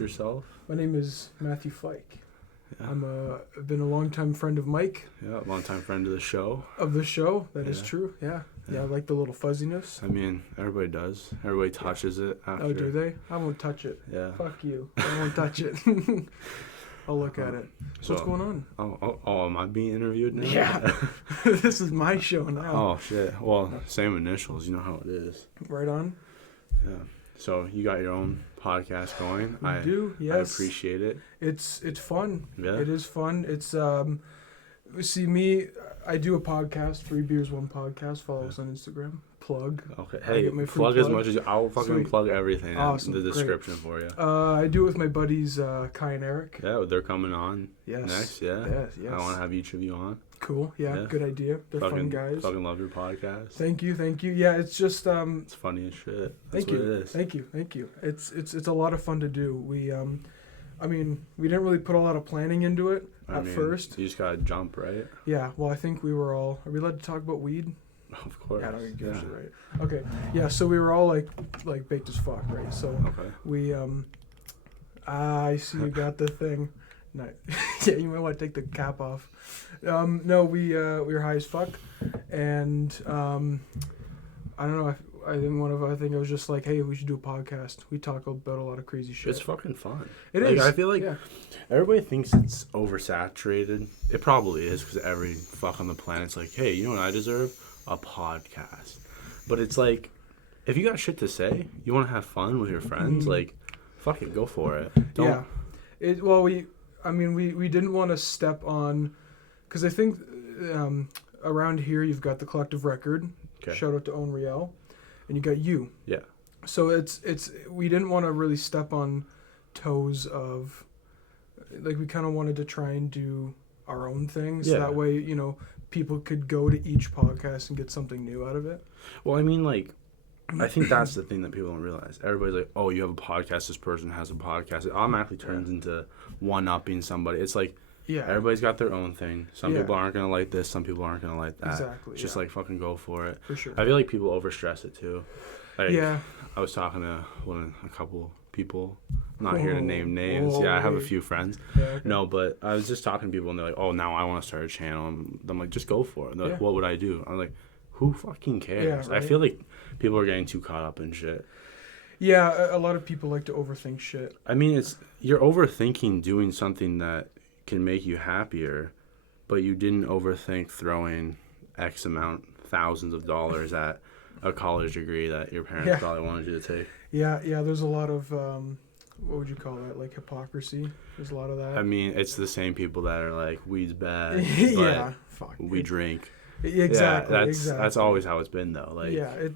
Yourself? My name is Matthew Fykes. Yeah. I've been a longtime friend of Mike. Yeah, longtime friend of the show. That is true. Yeah. I like the little fuzziness. I mean, everybody does. Everybody touches it after. Oh, do they? I won't touch it. Yeah. Fuck you. I won't touch it. I'll look at it. So what's going on? Oh, am I being interviewed now? Yeah. This is my show now. Oh, shit. Well, same initials. You know how it is. Right on. Yeah. So you got your own podcast going. I do, yes. I appreciate it. It's fun. Yeah. It is fun. It's see me. I do a podcast, 3 Beers 1 Podcast. Follow us on Instagram. Plug. Okay. Hey, plug as much as I'll fucking plug everything awesome. in the description for you. I do it with my buddies Kai and Eric. Yeah, they're coming on. Yes. Next. Yeah. Yes. I want to have each of you on. Cool. Yeah. Good idea. They're fun guys. Fucking love your podcast. Thank you. Yeah, it's just it's funny as shit. That's what it is. Thank you. It's a lot of fun to do. We we didn't really put a lot of planning into it at first. You just gotta jump, right? Yeah. Well, I think we were all. Are we allowed to talk about weed? Of course. Yeah, I don't give a shit, right? Okay. Yeah. So we were all like baked as fuck, right? So we I see you got the thing. No. Yeah, you might want to take the cap off. No, we were high as fuck, and I don't know. I think I was just like, hey, we should do a podcast. We talk about a lot of crazy shit. It's fucking fun. It is. I feel like everybody thinks it's oversaturated. It probably is because every fuck on the planet's like, hey, you know what I deserve? A podcast. But it's like, if you got shit to say, you want to have fun with your friends, like, fuck it, go for it. Yeah. We didn't want to step on, because I think around here you've got the Collective Record. Okay. Shout out to Owen Riel. And you got you. Yeah. So it's we didn't want to really step on toes of, like, we kind of wanted to try and do our own things. Yeah. So that way, people could go to each podcast and get something new out of it. Well, I mean, like, I think that's the thing that people don't realize. Everybody's like, oh, you have a podcast, this person has a podcast. It automatically turns into one-upping somebody. It's like, everybody's got their own thing. Some people aren't going to like this, some people aren't going to like that. Exactly. It's just like, fucking go for it. For sure. I feel like people overstress it, too. Like, I was talking to a couple people. I'm not here to name names. I have a few friends. Yeah, okay. No, but I was just talking to people, and they're like, oh, now I want to start a channel. And I'm like, just go for it. And they're like, what would I do? I'm like, who fucking cares? Yeah, right? I feel like people are getting too caught up in shit. Yeah, a lot of people like to overthink shit. I mean, you're overthinking doing something that can make you happier, but you didn't overthink throwing X amount, thousands of dollars at a college degree that your parents probably wanted you to take. Yeah, there's a lot of, what would you call that, like hypocrisy? There's a lot of that. I mean, it's the same people that are like, weed's bad, but we drink. Exactly. Yeah, that's always how it's been, though. Like, I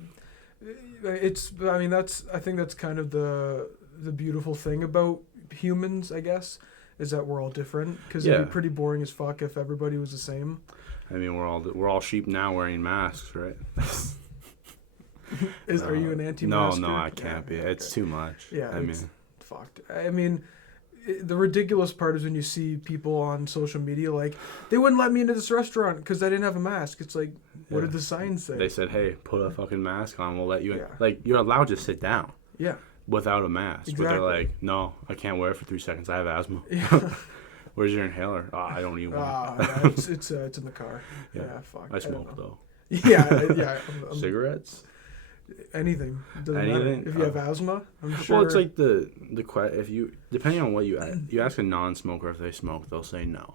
think that's kind of the beautiful thing about humans, I guess, is that we're all different. Because it'd be pretty boring as fuck if everybody was the same. I mean, we're all sheep now wearing masks, right? Are you an anti-masker? No, I can't be. It's too much. Yeah, fucked. I mean, the ridiculous part is when you see people on social media like, they wouldn't let me into this restaurant because I didn't have a mask. It's like, what did the sign say? They said, hey, put a fucking mask on. We'll let you in. Like, you're allowed to sit down. Yeah. Without a mask. Exactly. But they're like, no, I can't wear it for 3 seconds. I have asthma. Yeah. Where's your inhaler? I don't need one. It's in the car. Yeah, fuck. I smoke, though. Yeah. Cigarettes? Anything. Doesn't matter. If you have asthma, I'm sure. Well, it's like depending on what you ask a non-smoker if they smoke, they'll say no.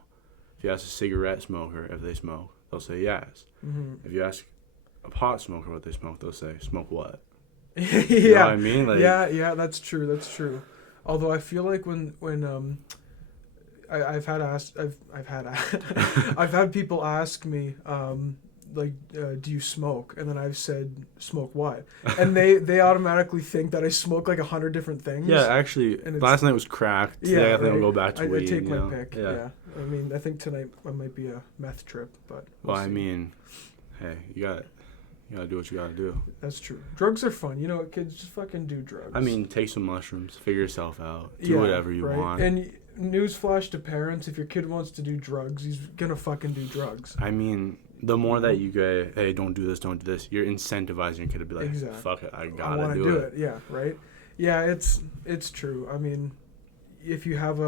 If you ask a cigarette smoker if they smoke, they'll say yes. Mm-hmm. If you ask a pot smoker what they smoke, they'll say, smoke what? You know what I mean? Like, yeah, that's true. Although I feel like when I've had people ask me, do you smoke? And then I've said, smoke what? And they automatically think that I smoke like 100 different things. Yeah, actually, last night was crack. Today I think I'll go back to weed. I take my pick. Yeah. I mean, I think tonight I might be a meth trip, but we'll see. I mean, hey, you gotta do what you gotta do. That's true. Drugs are fun. Kids, just fucking do drugs. I mean, take some mushrooms, figure yourself out, do whatever you want. And newsflash to parents, if your kid wants to do drugs, he's gonna fucking do drugs. I mean, the more that you go, hey, don't do this, you're incentivizing your kid to be like, fuck it, I gotta do it. Yeah, right? Yeah, it's true. I mean, if you have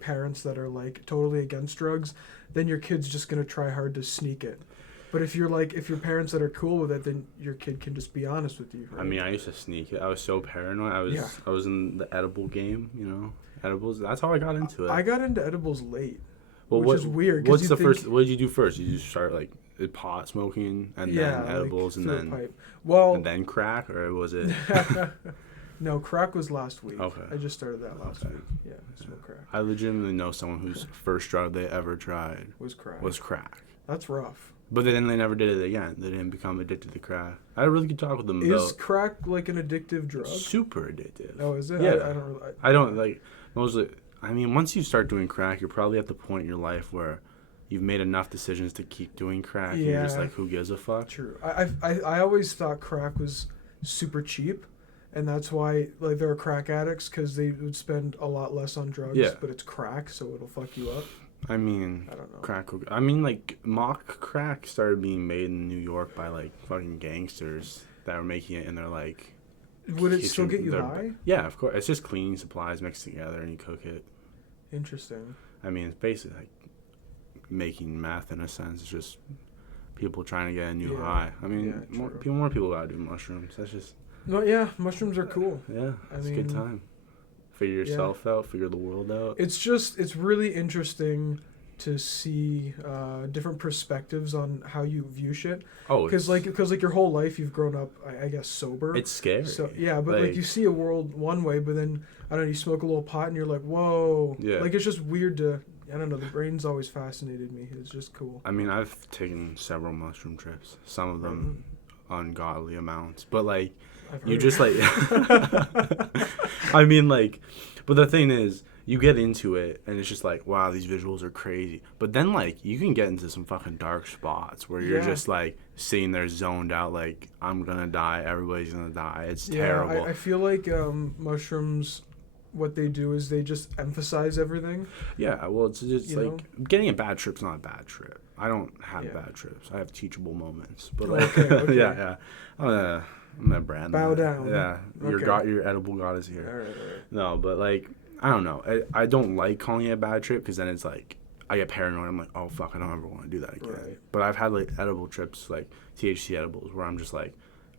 parents that are like totally against drugs, then your kid's just gonna try hard to sneak it. But if your parents that are cool with it, then your kid can just be honest with you. Right? I mean, I used to sneak it. I was so paranoid. I was in the edible game, you know, edibles. That's how I got into it. I got into edibles late, which is weird. What did you do first? You just start like pot smoking and then edibles and then pipe. Well, and then crack, or was it? No, crack was last week. Okay. I just started that last week. Yeah, I smoked crack. I legitimately know someone whose first drug they ever tried was crack. That's rough. But then they never did it again. They didn't become addicted to crack. I had a really good talk with them about... Is crack like an addictive drug? Super addictive. Oh, is it? Yeah. I don't like... Mostly... I mean, once you start doing crack, you're probably at the point in your life where you've made enough decisions to keep doing crack. Yeah. And you're just like, who gives a fuck? True. I always thought crack was super cheap. And that's why, like, there are crack addicts, because they would spend a lot less on drugs, but it's crack, so it'll fuck you up. I mean, I don't know. Crack. I mean, like, mock crack started being made in New York by, like, fucking gangsters that were making it in their, like... Would it still get you high? Yeah, of course. It's just cleaning supplies mixed together and you cook it. Interesting. I mean, it's basically, like, making meth in a sense. It's just people trying to get a new high. I mean, more people gotta do mushrooms. That's just... No, yeah, mushrooms are cool. Yeah, it's a good time. Figure yourself out, figure the world out. It's really interesting to see different perspectives on how you view shit. Oh, because like your whole life you've grown up, I guess, sober. It's scary. So yeah, but like you see a world one way, but then I don't know, you smoke a little pot and you're like, whoa. Yeah. Like it's just weird to. I don't know. The brain's always fascinated me. It's just cool. I mean, I've taken several mushroom trips. Some of them ungodly amounts, but like. You just like I mean, like, but the thing is, you get into it and it's just like, wow, these visuals are crazy. But then like you can get into some fucking dark spots where you're just like sitting there zoned out, like, I'm gonna die, everybody's gonna die. It's terrible. I feel like mushrooms, what they do is they just emphasize everything. Yeah, well, it's just getting a bad trip's not a bad trip. I don't have bad trips. I have teachable moments. But like, yeah. I'm gonna brand Bow down. Yeah, your edible god is here. All right. No, but like, I don't know. I don't like calling it a bad trip because then it's like I get paranoid. I'm like, oh fuck, I don't ever want to do that again. Right. But I've had like edible trips, like THC edibles, where I'm just like,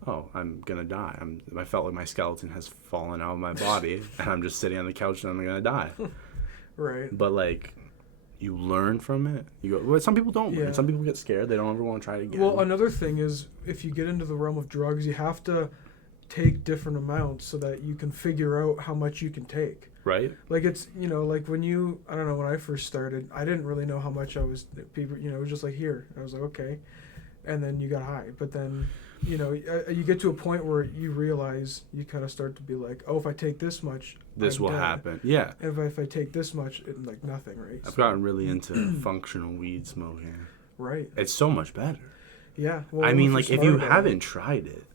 oh, I'm gonna die. I felt like my skeleton has fallen out of my body, and I'm just sitting on the couch and I'm gonna die. Right. But like, you learn from it. You go. Well, some people don't learn. Some people get scared. They don't ever want to try it again. Well, another thing is, if you get into the realm of drugs, you have to take different amounts so that you can figure out how much you can take. Right. Like it's, like when I don't know, when I first started, I didn't really know how much I was. People, it was just like here. I was like, okay, and then you got high. But then, you get to a point where you realize you kind of start to be like, oh, if I take this much, this will happen. Yeah. And if I take this much, like nothing, right? I've gotten really into functional weed smoking. Right. It's so much better. Yeah. Well, I mean, like, if you haven't tried it,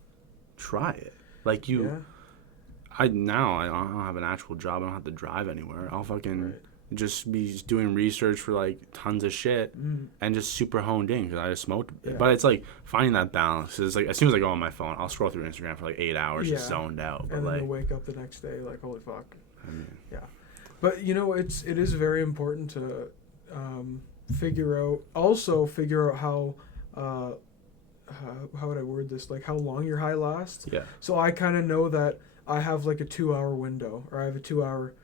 try it. Like I don't have an actual job. I don't have to drive anywhere. I'll fucking just be doing research for like tons of shit and just super honed in because I just smoked a bit. Yeah. But it's like finding that balance. It's like as soon as I go on my phone, I'll scroll through Instagram for like 8 hours just zoned out. But and then like, you'll wake up the next day like, holy fuck. I mean, yeah. But it is very important to figure out how how would I word this? Like how long your high lasts. Yeah. So I kind of know that I have like a 2-hour window, or I have a 2-hour.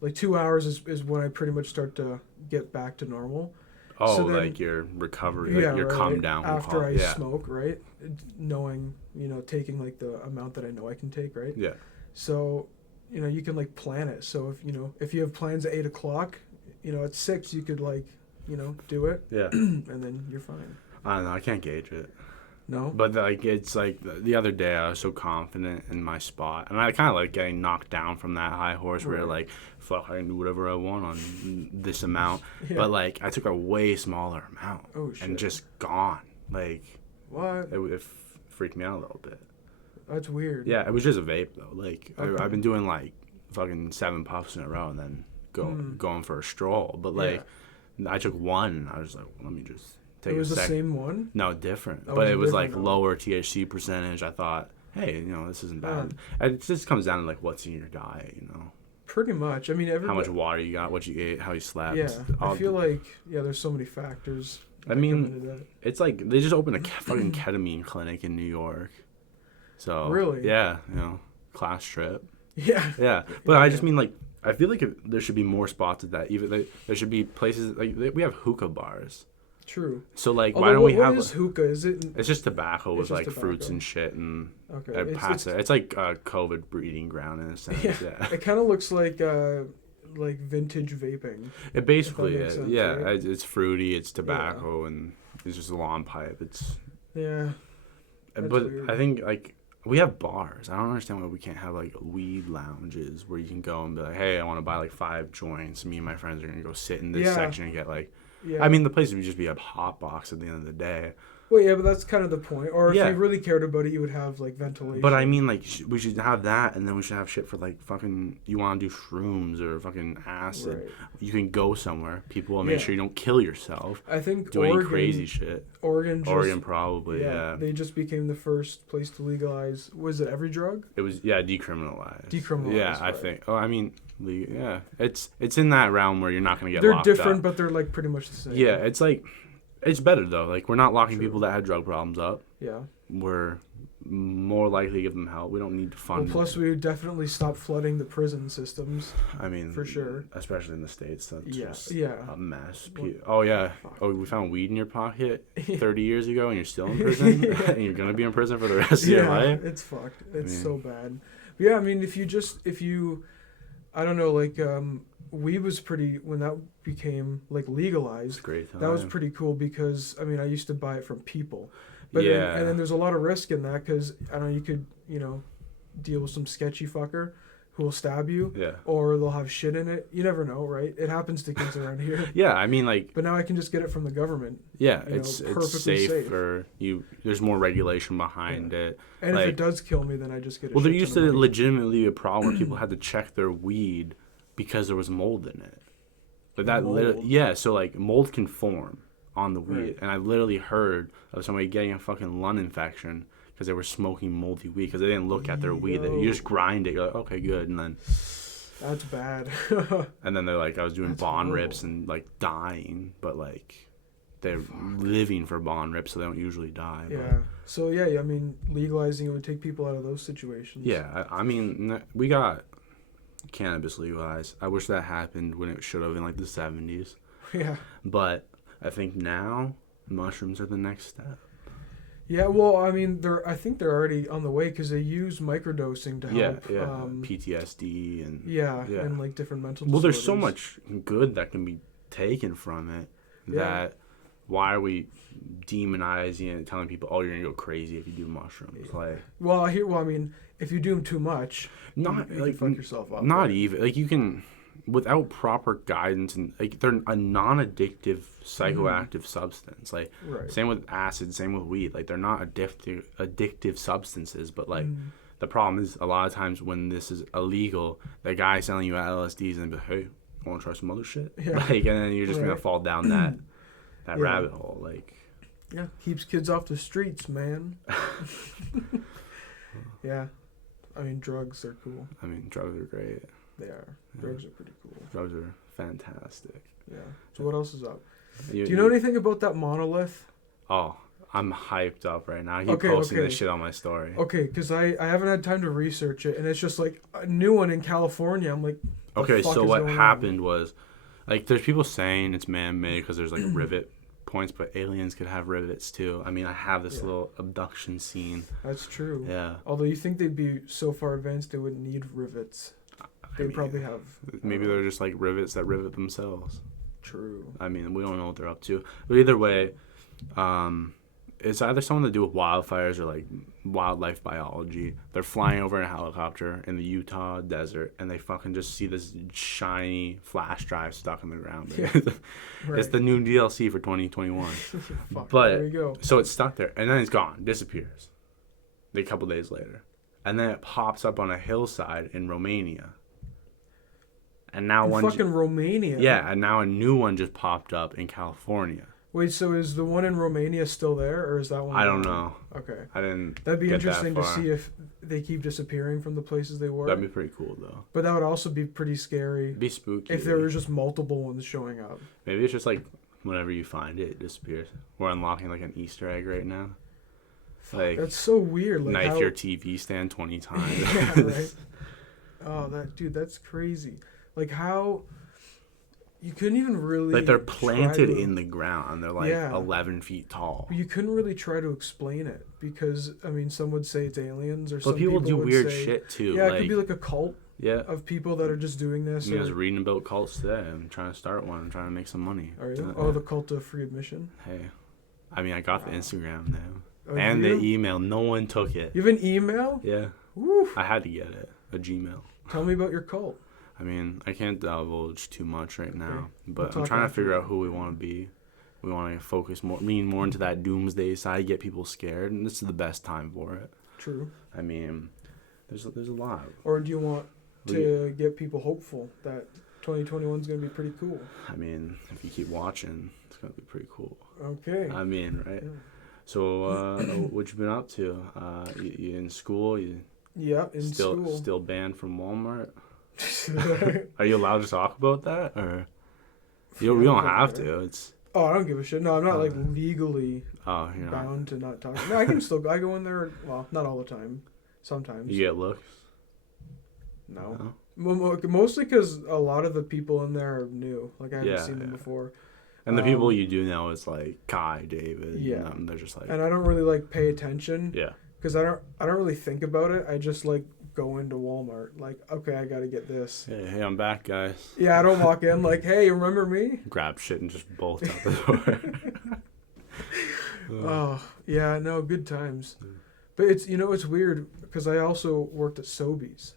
Like 2 hours is when I pretty much start to get back to normal. Oh, so then, like your recovery, like your calm down. After I smoke, right? Knowing, taking like the amount that I know I can take, right? Yeah. So, you can like plan it. So if you have plans at 8 o'clock, at 6 you could like, do it. Yeah. And then you're fine. I don't know. I can't gauge it. No? But like it's like the other day I was so confident in my spot. And I kind of like getting knocked down from that high horse where like, fuck, I can do whatever I want on this amount. Yeah. But like I took a way smaller amount. Oh, shit. And just gone. Like, what? It freaked me out a little bit. That's weird. Yeah, it was just a vape though. Like I've been doing like fucking 7 puffs in a row and then going for a stroll. But like I took one and I was like, well, let me just take it was the same one? No, different. But it was like lower THC percentage. I thought, hey, this isn't bad. It just comes down to like what's in your diet, Pretty much. I mean, how much water you got, what you ate, how you slept. Yeah, I feel like there's so many factors. I mean, it's like they just opened a fucking ketamine clinic in New York. So really, yeah, class trip. Yeah. Yeah, but I just mean like I feel like there should be more spots at that. Even there should be places like we have hookah bars. True. So like, why don't we have? What is hookah? Is it? It's just tobacco with like fruits and shit and. Okay. It's like a COVID breeding ground in a sense. Yeah. It kind of looks like vintage vaping. It basically is. Sense, yeah, right? It's fruity. It's tobacco and it's just a long pipe. It's. Yeah. But weird. I think like. We have bars. I don't understand why we can't have like weed lounges where you can go and be like, hey, I want to buy like 5 joints. Me and my friends are gonna go sit in this section and get like. Yeah. I mean, the place would just be a hot box at the end of the day. Well, yeah, but that's kind of the point. Or if you really cared about it, you would have like ventilation. But I mean, like we should have that, and then we should have shit for like fucking. You want to do shrooms or fucking acid? Right. You can go somewhere. People will make sure you don't kill yourself. I think doing crazy shit. Oregon probably. Yeah. They just became the first place to legalize. Was it every drug? It was decriminalized. Decriminalized. Yeah, I think. Oh, I mean. Yeah, it's in that realm where you're not gonna get. They're locked different, up. But they're like pretty much the same. Yeah, it's like, it's better though. Like we're not locking people that had drug problems up. Yeah, we're more likely to give them help. We don't need to fund. Well, plus we would definitely stop flooding the prison systems. I mean, for sure, especially in the States. That's just a mess. Oh yeah. Oh, we found weed in your pocket 30 years ago, and you're still in prison, and you're gonna be in prison for the rest of your life. It's fucked. It's so bad. But yeah, I mean, if you. I don't know, like, weed was pretty, when that became, like, legalized, great time. That was pretty cool because, I mean, I used to buy it from people. But and then there's a lot of risk in that because, I don't know, you could, deal with some sketchy fucker who will stab you. Yeah. Or they'll have shit in it. You never know, right? It happens to kids around here. Yeah, I mean, like... But now I can just get it from the government. Yeah, it's safe for you. There's more regulation behind it. And if it does kill me, then I just get it. Well, there used to legitimately be a problem where people had to check their weed because there was mold in it. But that so like mold can form on the weed. Right. And I literally heard of somebody getting a fucking lung infection because they were smoking moldy weed because they didn't look at their weed. You just grind it. You're like, okay, good. And then... That's bad. And then they're like, I was doing bond rips and like dying, but like... They're living for bond rips, so they don't usually die. Yeah. But. So, I mean, legalizing it would take people out of those situations. Yeah. I mean, we got cannabis legalized. I wish that happened when it should have in, like, the 70s. Yeah. But I think now mushrooms are the next step. Yeah, well, I mean, I think they're already on the way because they use microdosing to help. Yeah. PTSD and... Yeah, and, like, different mental disorders. Well, there's so much good that can be taken from it that... Why are we demonizing it and telling people, oh, you're going to go crazy if you do mushrooms? Like, I mean, if you do them too much, you can fuck yourself up. Not even. Like, you can, without proper guidance, and like they're a non-addictive psychoactive substance. Like, same with acid, same with weed. Like, they're not addictive substances, but like, the problem is a lot of times when this is illegal, the guy selling you LSDs and be like, hey, want to try some other shit? Yeah. Like, and then you're just going to fall down that rabbit hole, like. Yeah, keeps kids off the streets, man. Yeah, I mean, drugs are cool. I mean, drugs are great. They are. Drugs are pretty cool. Drugs are fantastic. Yeah. So what else is up? Do you know anything about that monolith? Oh, I'm hyped up right now. I keep posting this shit on my story. Okay, because I haven't had time to research it, and it's just like a new one in California. I'm like, okay, so what happened was, like, there's people saying it's man-made because there's, like, rivet points, but aliens could have rivets, too. I mean, I have this little abduction scene. That's true. Yeah. Although you think they'd be so far advanced they wouldn't need rivets. They'd probably have... Maybe they're just, like, rivets that rivet themselves. True. I mean, we don't know what they're up to. But either way, it's either something to do with wildfires or, like, wildlife biology. They're flying over in a helicopter in the Utah desert, and they fucking just see this shiny flash drive stuck in the ground. Yeah. It's the new DLC for 2021. But there you go. So it's stuck there, and then it's gone, disappears. A couple days later, and then it pops up on a hillside in Romania. And now Romania. Yeah, and now a new one just popped up in California. Wait, so is the one in Romania still there, or is that one? I don't know. Okay. I didn't. That'd be interesting to see if they keep disappearing from the places they were. That'd be pretty cool, though. But that would also be pretty scary. It'd be spooky. If there were just multiple ones showing up. Maybe it's just like whenever you find it, it disappears. We're unlocking like an Easter egg right now. Like that's so weird. Like knife your TV stand 20 times. Yeah, right. Oh, that's crazy. Like how. You couldn't even really... Like, they're planted in the ground. They're, like, 11 feet tall. But you couldn't really try to explain it. Because, I mean, some would say it's aliens, or some people do weird shit, too. Yeah, it could be, like, a cult of people that are just doing this. I was reading about cults today. I'm trying to start one. I'm trying to make some money. Are you? Oh, the cult of free admission? Hey. I mean, I got the Instagram now. Oh, and the email. No one took it. You have an email? Yeah. Woo. I had to get it. A Gmail. Tell me about your cult. I mean, I can't divulge too much right now, but I'm trying to figure out who we want to be. We want to lean more into that doomsday side, get people scared, and this is the best time for it. True. I mean, there's a lot. Or do you want to get people hopeful that 2021 is going to be pretty cool? I mean, if you keep watching, it's going to be pretty cool. Okay. I mean, right? Yeah. So, what you been up to? You in school? Yeah, in school. Still banned from Walmart? Are you allowed to talk about that, or we don't have to? It's I don't give a shit. No, I'm not like legally bound to not talk. No, I can still go. I go in there. Well, not all the time. Sometimes. You get looks? No. Mostly because a lot of the people in there are new. Like I haven't seen them before. And the people you do know is like Kai, David. Yeah. They're just like. And I don't really like pay attention. Yeah. Because I don't really think about it. I just like go into Walmart. Like, okay, I gotta get this. Hey, I'm back, guys. Yeah, I don't walk in like, hey, remember me? Grab shit and just bolt out the door. Oh, yeah, no, good times. But it's it's weird because I also worked at Sobeys.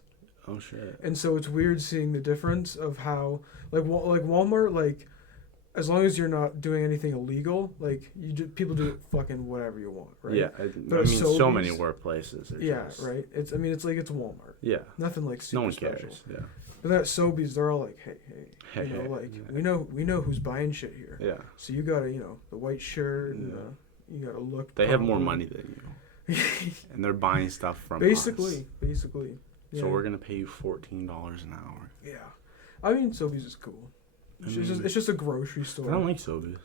Oh shit. And so it's weird seeing the difference of how like Walmart, like as long as you're not doing anything illegal, like people do fucking whatever you want, right? Yeah, I mean, Sobeys, so many workplaces. Right. It's it's Walmart. Yeah. Nothing like super no one special. cares. Yeah. But that Sobeys, they're all like, hey, we know who's buying shit here. Yeah. So you gotta, the white shirt, and you gotta look. They have more money than you, and they're buying stuff from basically. Yeah. So we're gonna pay you $14 an hour. Yeah. I mean, Sobeys is cool. It's just a grocery store. I don't like Sobeys.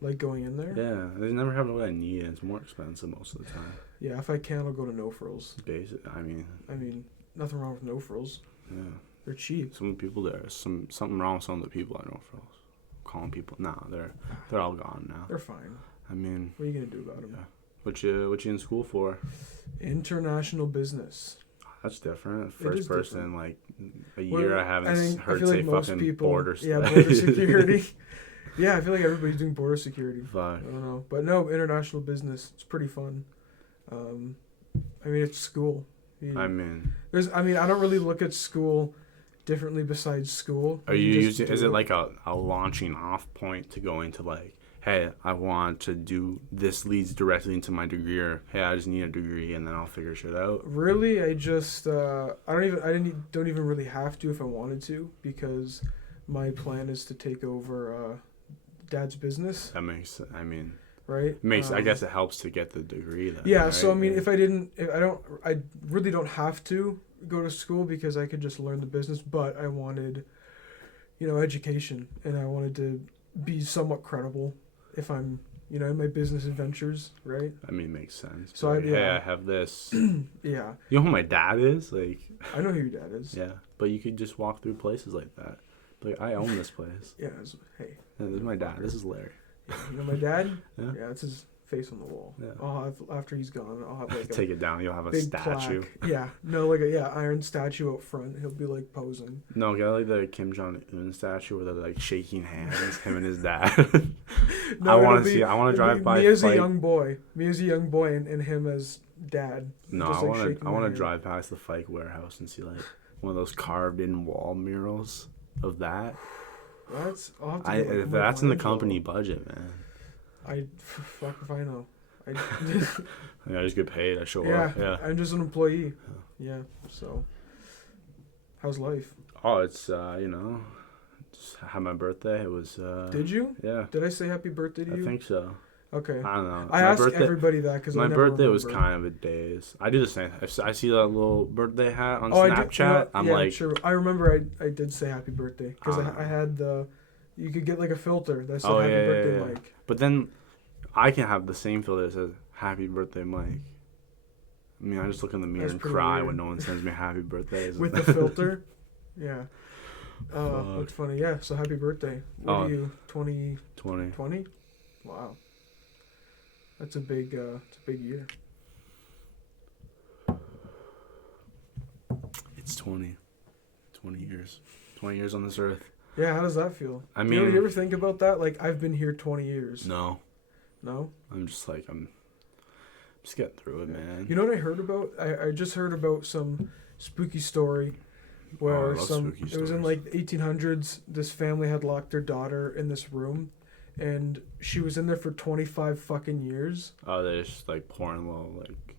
Like going in there? Yeah, they never have what I need. It's more expensive most of the time. Yeah, if I can, I'll go to No Frills. I mean, nothing wrong with No Frills. Yeah, they're cheap. Some people something wrong with some of the people at No Frills. Calling people, they're all gone now. They're fine. I mean, what are you gonna do about them? Yeah. What you in school for? International business. That's different. First person different. Like a year I haven't heard say like fucking people, border stuff. Yeah, border security. Yeah, I feel like everybody's doing border security. Fuck. I don't know. But no, international business. It's pretty fun. It's school. I don't really look at school differently besides school. Are you using, is it like a launching off point to go into like, hey, I want to do this leads directly into my degree, or hey, I just need a degree and then I'll figure shit out? Really, I just don't even really have to if I wanted to, because my plan is to take over Dad's business. That makes, right? I guess it helps to get the degree then. Yeah, right? so I really don't have to go to school because I could just learn the business, but I wanted, education, and I wanted to be somewhat credible if I'm, in my business adventures, right? Makes sense. So I have this. Yeah. You know who my dad is? Like. I know who your dad is. Yeah, but you could just walk through places like that. Like, I own this place. Yeah. Hey. Yeah, this is my dad. This is Larry. Yeah, you know my dad? Yeah. Yeah, it's his face on the wall. Yeah. I'll have, after he's gone, I'll have like take it down. You'll have a big statue. Plaque. Yeah. No, like a iron statue out front. He'll be like posing. No, get like the Kim Jong-un statue where they're like shaking hands, him and his dad. No, I want to see. I want to drive by. Me as a young boy, and him as dad. No, I want to drive past the Fyke warehouse and see like one of those carved-in wall murals of that. That's in the company budget, man. Fuck if I know. I just get paid. I show up. Yeah. I'm just an employee. Yeah. So, how's life? Oh, it's just had my birthday. It was. Did you? Yeah. Did I say happy birthday to you? I think so. Okay. I don't know. I ask everybody that because my birthday was kind of a daze. I do the same. If I see that little birthday hat on Snapchat, I'm like, sure. I remember I did say happy birthday because I had the. You could get like a filter that said happy birthday, Mike. But then, I can have the same filter that says happy birthday, Mike. I mean, I just look in the mirror and cry weird. When no one sends me happy birthday. With the filter, yeah. That's funny. Yeah. So happy birthday. What are you? 20? 20. Wow. That's a big. It's a big year. It's 20. 20 years. 20 years on this earth. Yeah, how does that feel? I mean, you ever think about that? Like, I've been here 20 years. No. No? I'm just like, I'm just getting through it, man. You know what I heard about? I just heard about some spooky story where it was in like the 1800s. This family had locked their daughter in this room, and she was in there for 25 fucking years. Oh, they're just like pouring little like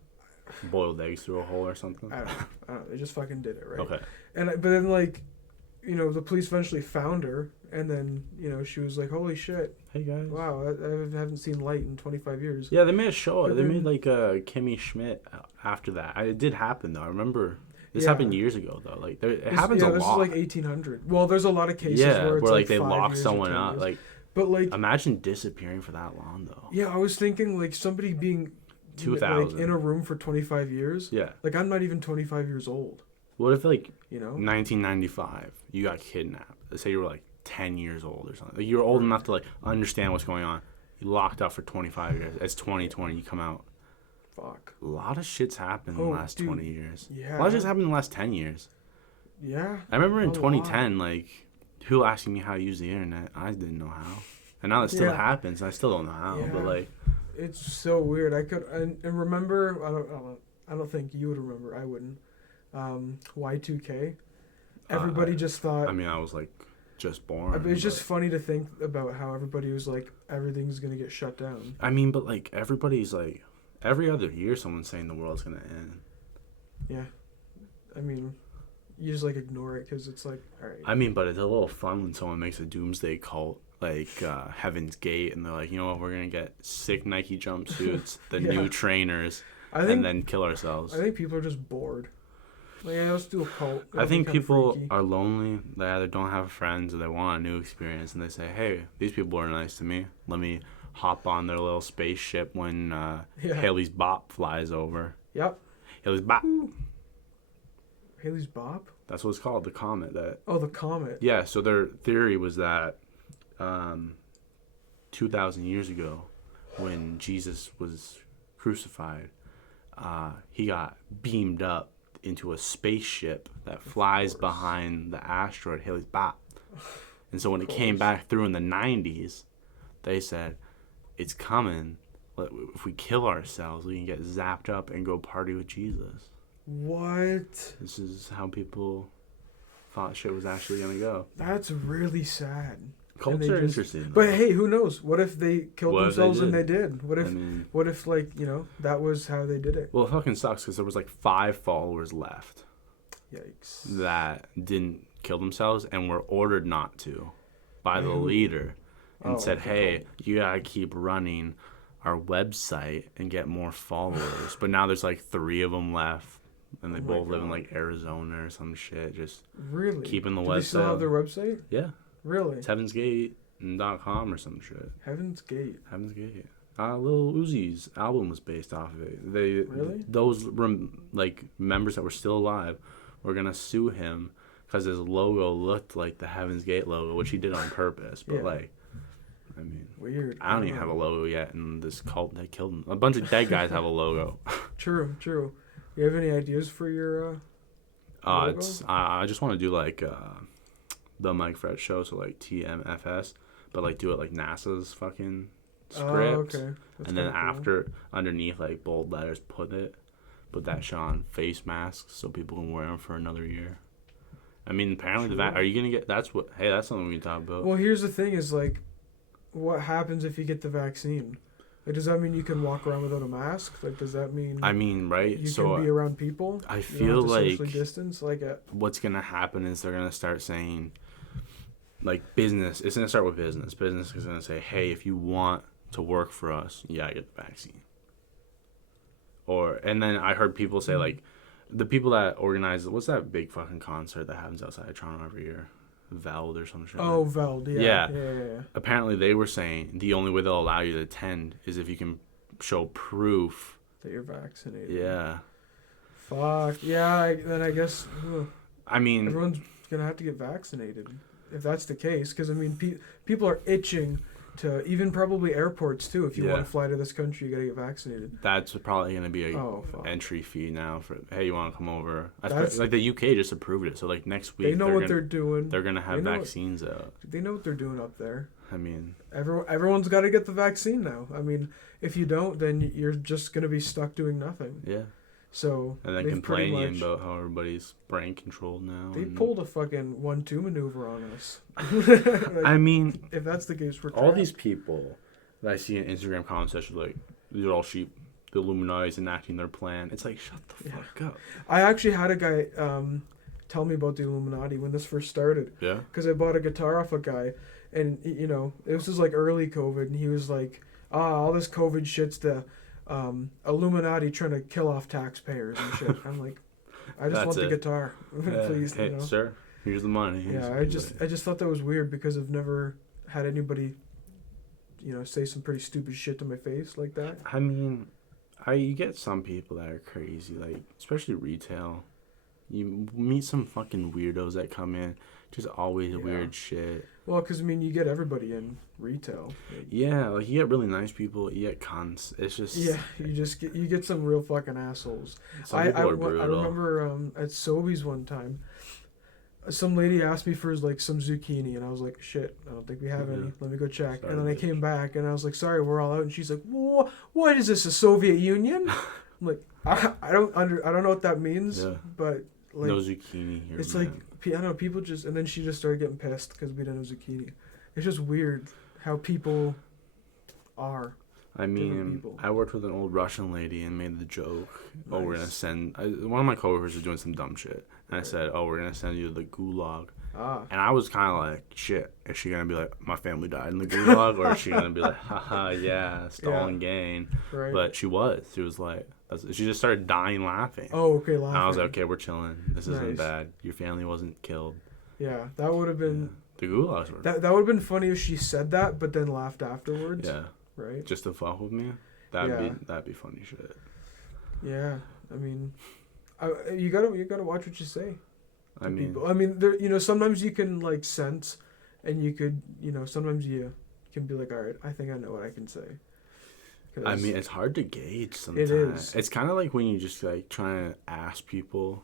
boiled eggs through a hole or something. I don't know. They just fucking did it, right? Okay. But then like, you know, the police eventually found her, and then, you know, she was like, holy shit. Hey, guys. Wow, I haven't seen light in 25 years. Yeah, they made a show. They made, like, Kimmy Schmidt after that. It did happen, though. I remember this happened years ago, though. Like, it happens a lot. Yeah, this is, like, 1800. Well, there's a lot of cases where it's, like they lock someone up. Like, but, like... Imagine disappearing for that long, though. Yeah, I was thinking, like, somebody being... 2000. Like, in a room for 25 years. Yeah. Like, I'm not even 25 years old. What if, like, you know, 1995, you got kidnapped? Let's say you were, like, 10 years old or something. Like, you were old enough to, like, understand what's going on. You locked up for 25 years. It's 2020. You come out. Fuck. A lot of shit's happened in the last 20 years. Yeah. A lot of shit's happened in the last 10 years. Yeah. I remember in 2010, like, people asking me how to use the internet. I didn't know how. And now it still happens. I still don't know how. But, like... It's so weird. I could... And remember... I don't think you would remember. I wouldn't. Y2K. Everybody just thought... I mean, I was, like, just born. It's just funny to think about how everybody was like, everything's going to get shut down. I mean, but, like, everybody's, like... Every other year, someone's saying the world's going to end. Yeah. I mean, you just, like, ignore it because it's like, all right. I mean, but it's a little fun when someone makes a doomsday cult, like Heaven's Gate, and they're like, you know what, we're going to get sick Nike jumpsuits, the new trainers, and then kill ourselves. I think people are just bored. Like, yeah, let's do a cult. I think people are lonely. They either don't have friends or they want a new experience, and they say, hey, these people are nice to me. Let me hop on their little spaceship when Haley's Bop flies over. Yep. Haley's Bop. Haley's Bop? That's what it's called, the comet. Oh, the comet. Yeah, so their theory was that 2,000 years ago, when Jesus was crucified, he got beamed up into a spaceship that flies behind the asteroid Haley's Bop. And so when it came back through in the 90s, they said, it's coming. If we kill ourselves, we can get zapped up and go party with Jesus. What? This is how people thought shit was actually going to go. That's really sad. Cults are interesting. But hey, who knows? What if they killed themselves and they did? What if, like, you know, that was how they did it? Well, it fucking sucks because there was like 5 followers left. Yikes. That didn't kill themselves and were ordered not to by the leader and said, hey, you got to keep running our website and get more followers. But now there's like 3 of them left. And they both live in like Arizona or some shit. Just keeping the website. Do they still have their website? Yeah. Really? It's heavensgate.com or some shit. Heaven's Gate. Heaven's Gate. Lil Uzi's album was based off of it. Really? Those like members that were still alive were gonna sue him because his logo looked like the Heaven's Gate logo, which he did on purpose. But like, I mean, weird. I don't even have a logo yet, and this cult that killed him. A bunch of dead guys have a logo. True. You have any ideas for your logo? I just want to do like the Mike Fred show, so like TMFS, but like do it like NASA's fucking script. Okay. And then underneath like bold letters, put that shit on face masks so people can wear them for another year. I mean, apparently are you gonna get? That's something we can talk about. Well, here's the thing: is like, what happens if you get the vaccine? Like, does that mean you can walk around without a mask? Like, does that mean? I mean, right? You can be around people. I feel like socially distance. Like, what's gonna happen is they're gonna start saying, like business, it's gonna start with business. Business is gonna say, hey, if you want to work for us, you gotta get the vaccine. And then I heard people say like, the people that organize, what's that big fucking concert that happens outside of Toronto every year? Veld or some shit. Oh, Veld, yeah. Apparently they were saying the only way they'll allow you to attend is if you can show proof that you're vaccinated. Yeah. Fuck. Yeah, then I guess... I mean... everyone's gonna have to get vaccinated, if that's the case. Because, I mean, people are itching to... even probably airports, too. If you want to fly to this country, you gotta get vaccinated. That's probably gonna be a entry fee now for, hey, you want to come over? Like, the UK just approved it. So, like, next week... they know what they're doing. They're gonna have vaccines out. They know what they're doing up there. I mean... everyone's got to get the vaccine now. I mean, if you don't, then you're just gonna be stuck doing nothing. Yeah. So and then complaining about how everybody's brain controlled now. They pulled a fucking 1-2 maneuver on us. Like, I mean, if that's the case, we're all trapped. These people that I see in Instagram comment sections like, these are all sheep. The Illuminati's enacting their plan. It's like, shut the fuck up. I actually had a guy tell me about the Illuminati when this first started. Yeah. Because I bought a guitar off a guy, and you know, this was like early COVID, and he was like, all this COVID shit's the Illuminati trying to kill off taxpayers and shit. I'm like, I just want the guitar, please. Hey, sir, here's the money. Yeah, I just thought that was weird because I've never had anybody, you know, say some pretty stupid shit to my face like that. I mean, you get some people that are crazy, like especially retail. You meet some fucking weirdos that come in, just always weird shit. Well, because, I mean, you get everybody in retail. Yeah, like, you get really nice people, you get cunts. It's just... yeah, you get some real fucking assholes. Some people are brutal. I remember at Sobeys one time, some lady asked me for, like, some zucchini, and I was like, shit, I don't think we have any. Let me go check. Sorry, and then I came back, and I was like, sorry, we're all out. And she's like, what is this, a Soviet Union? I'm like, I don't know what that means, but... like, no zucchini here. It's man. Like, I don't know, people just... and then she just started getting pissed because we didn't have zucchini. It's just weird how people are. I mean, I worked with an old Russian lady and made the joke, nice. We're going to send... one of my coworkers was doing some dumb shit. And I said, we're going to send you to the gulag. And I was kind of like, shit, is she going to be like, my family died in the gulag? Or is she going to be like, haha, yeah, Stalin gain? Right. But she was like... she just started dying laughing. Oh, okay, laughing. And I was like, okay, we're chilling. This isn't bad. Your family wasn't killed. Yeah, that would have been... the gulags were... that would have been funny if she said that, but then laughed afterwards. Yeah. Right? Just to fuck with me? That'd be funny shit. Yeah, I mean... you gotta watch what you say. I mean... people. I mean, there, you know, sometimes you can, like, sense, and you could, you know, sometimes you can be like, all right, I think I know what I can say. I mean, it's hard to gauge sometimes. It is. It's kind of like when you just, like, trying to ask people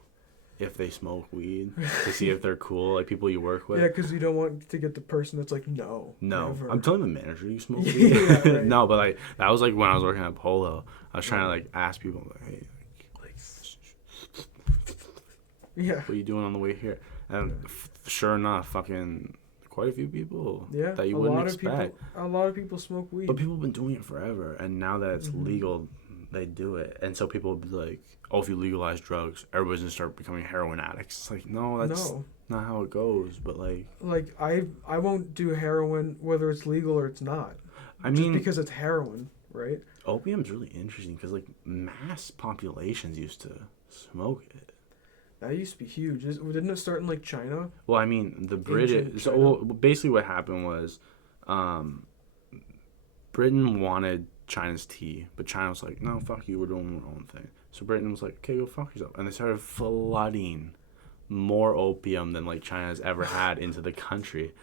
if they smoke weed to see if they're cool, like people you work with. Yeah, because you don't want to get the person that's like, no. Never. I'm telling the manager you smoke weed. Yeah, right. No, but, like, that was, like, when I was working at Polo. I was trying to, like, ask people, like, hey, what are you doing on the way here? And sure enough, fucking... quite a few people that you wouldn't expect. A lot of people smoke weed. But people have been doing it forever, and now that it's legal, they do it. And so people will be like, if you legalize drugs, everybody's going to start becoming heroin addicts. It's like, no, that's not how it goes. But, like... like, I won't do heroin whether it's legal or it's not. I mean... just because it's heroin, right? Opium's really interesting because, like, mass populations used to smoke it. That used to be huge. Didn't it start in, like, China? Well, I mean, the British... So, basically what happened was Britain wanted China's tea, but China was like, no, fuck you, we're doing our own thing. So Britain was like, okay, go fuck yourself. And they started flooding more opium than, like, China's ever had into the country.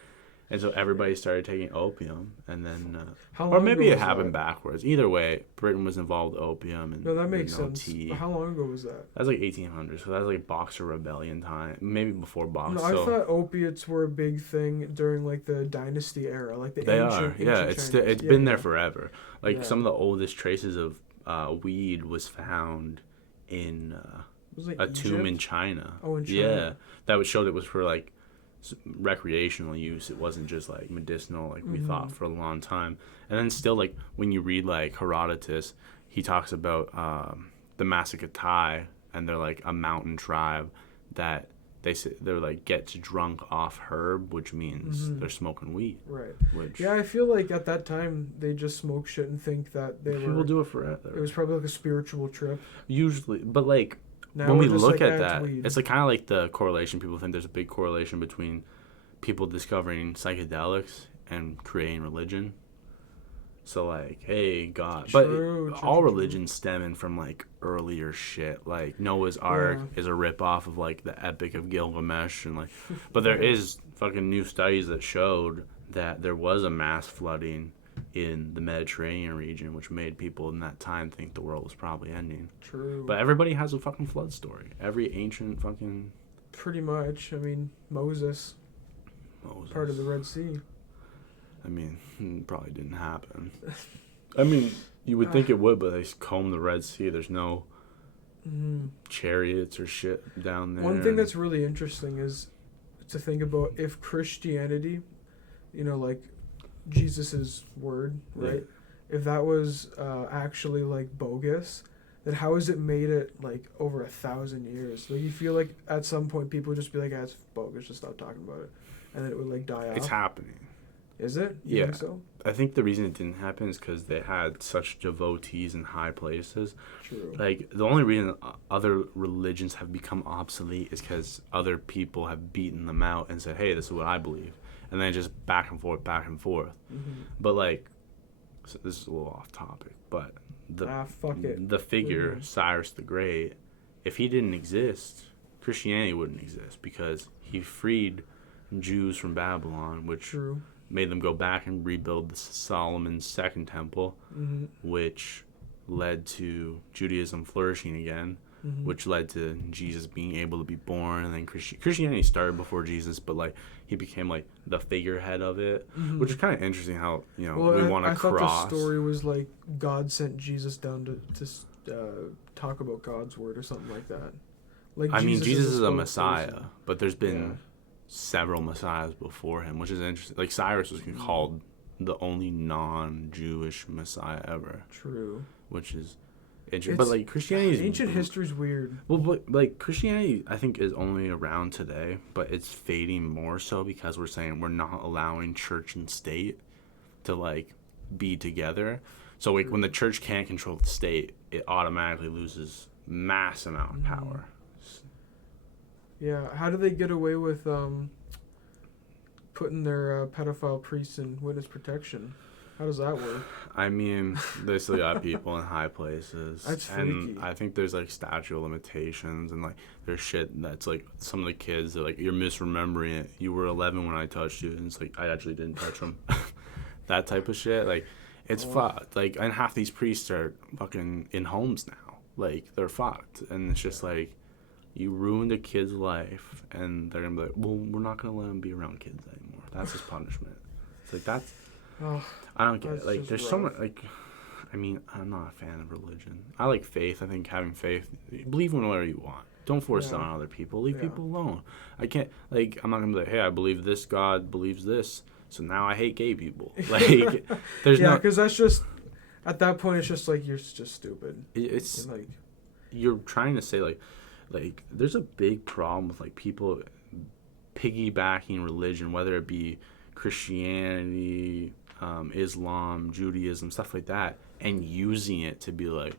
And so everybody started taking opium, and then... or maybe it happened backwards. Either way, Britain was involved with opium and that makes sense. Tea. But how long ago was that? That was like 1800s, so that was like Boxer Rebellion time. Maybe before Boxer. No, I thought opiates were a big thing during, like, the dynasty era. Like, the ancient it's been there forever. Like, some of the oldest traces of weed was found in a tomb in China. Oh, in China? Yeah, that would show that it was for, like, recreational use. It wasn't just like medicinal like we thought for a long time. And then still, like, when you read like Herodotus, he talks about the Massacre, and they're like a mountain tribe that they're like gets drunk off herb, which means they're smoking weed. Right. Yeah, I feel like at that time they just smoke shit and think that people do it forever. It was probably like a spiritual trip. Usually, but like now when we look at that, it's like kind of like the correlation. People think there's a big correlation between people discovering psychedelics and creating religion. So, like, hey, God. True, but all religions stemming from, like, earlier shit. Like, Noah's Ark is a ripoff of, like, the Epic of Gilgamesh. And, like, but there is fucking new studies that showed that there was a mass flooding in the Mediterranean region, which made people in that time think the world was probably ending. True. But everybody has a fucking flood story. Every ancient fucking... Pretty much. I mean, Moses. Part of the Red Sea. I mean, it probably didn't happen. I mean, you would think it would, but they combed the Red Sea. There's no chariots or shit down there. One thing that's really interesting is to think about if Christianity, like Jesus's word, right? Yeah. If that was actually like bogus, then how has it made it like over 1,000 years? Like you feel like at some point people would just be like, it's bogus, just stop talking about it, and then it would like die off. It's happening. Is it? You think so? I think the reason it didn't happen is because they had such devotees in high places. True. Like, the only reason other religions have become obsolete is because other people have beaten them out and said, hey, this is what I believe. And then just back and forth. Mm-hmm. But, like, so this is a little off topic, but the figure, Cyrus the Great, if he didn't exist, Christianity wouldn't exist because he freed Jews from Babylon, which... True. Made them go back and rebuild the Solomon's second temple, which led to Judaism flourishing again, which led to Jesus being able to be born. And then Christianity started before Jesus, but like he became like the figurehead of it, which is kind of interesting how, we want to cross. I thought the story was like God sent Jesus down to talk about God's word or something like that. Like Jesus is a Messiah, but there's been... several messiahs before him, which is interesting. Like Cyrus was called the only non-Jewish messiah ever. True. Which is interesting. But like Christianity, ancient history's weird. Well, but like Christianity, I think is only around today, but it's fading more so because we're saying we're not allowing church and state to like be together. So like when the church can't control the state, it automatically loses mass amount of power. Yeah, how do they get away with putting their pedophile priests in witness protection? How does that work? I mean, they still got people in high places. That's freaky. And I think there's like statute of limitations and like there's shit that's like some of the kids are like, you're misremembering it. You were 11 when I touched you, and it's like I actually didn't touch them. That type of shit. Like it's fucked. Like, and half these priests are fucking in homes now. Like they're fucked, and it's just like. You ruined a kid's life, and they're going to be like, well, we're not going to let him be around kids anymore. That's his punishment. It's like, that's... I don't get it. Like, there's so much... Like, I mean, I'm not a fan of religion. I like faith. I think having faith... Believe in whatever you want. Don't force it on other people. Leave people alone. I can't... Like, I'm not going to be like, hey, I believe this God believes this, so now I hate gay people. Like, there's no... Yeah, because that's just... At that point, it's just like, you're just stupid. It's... Like, you're trying to say, like, there's a big problem with, like, people piggybacking religion, whether it be Christianity, Islam, Judaism, stuff like that, and using it to be like,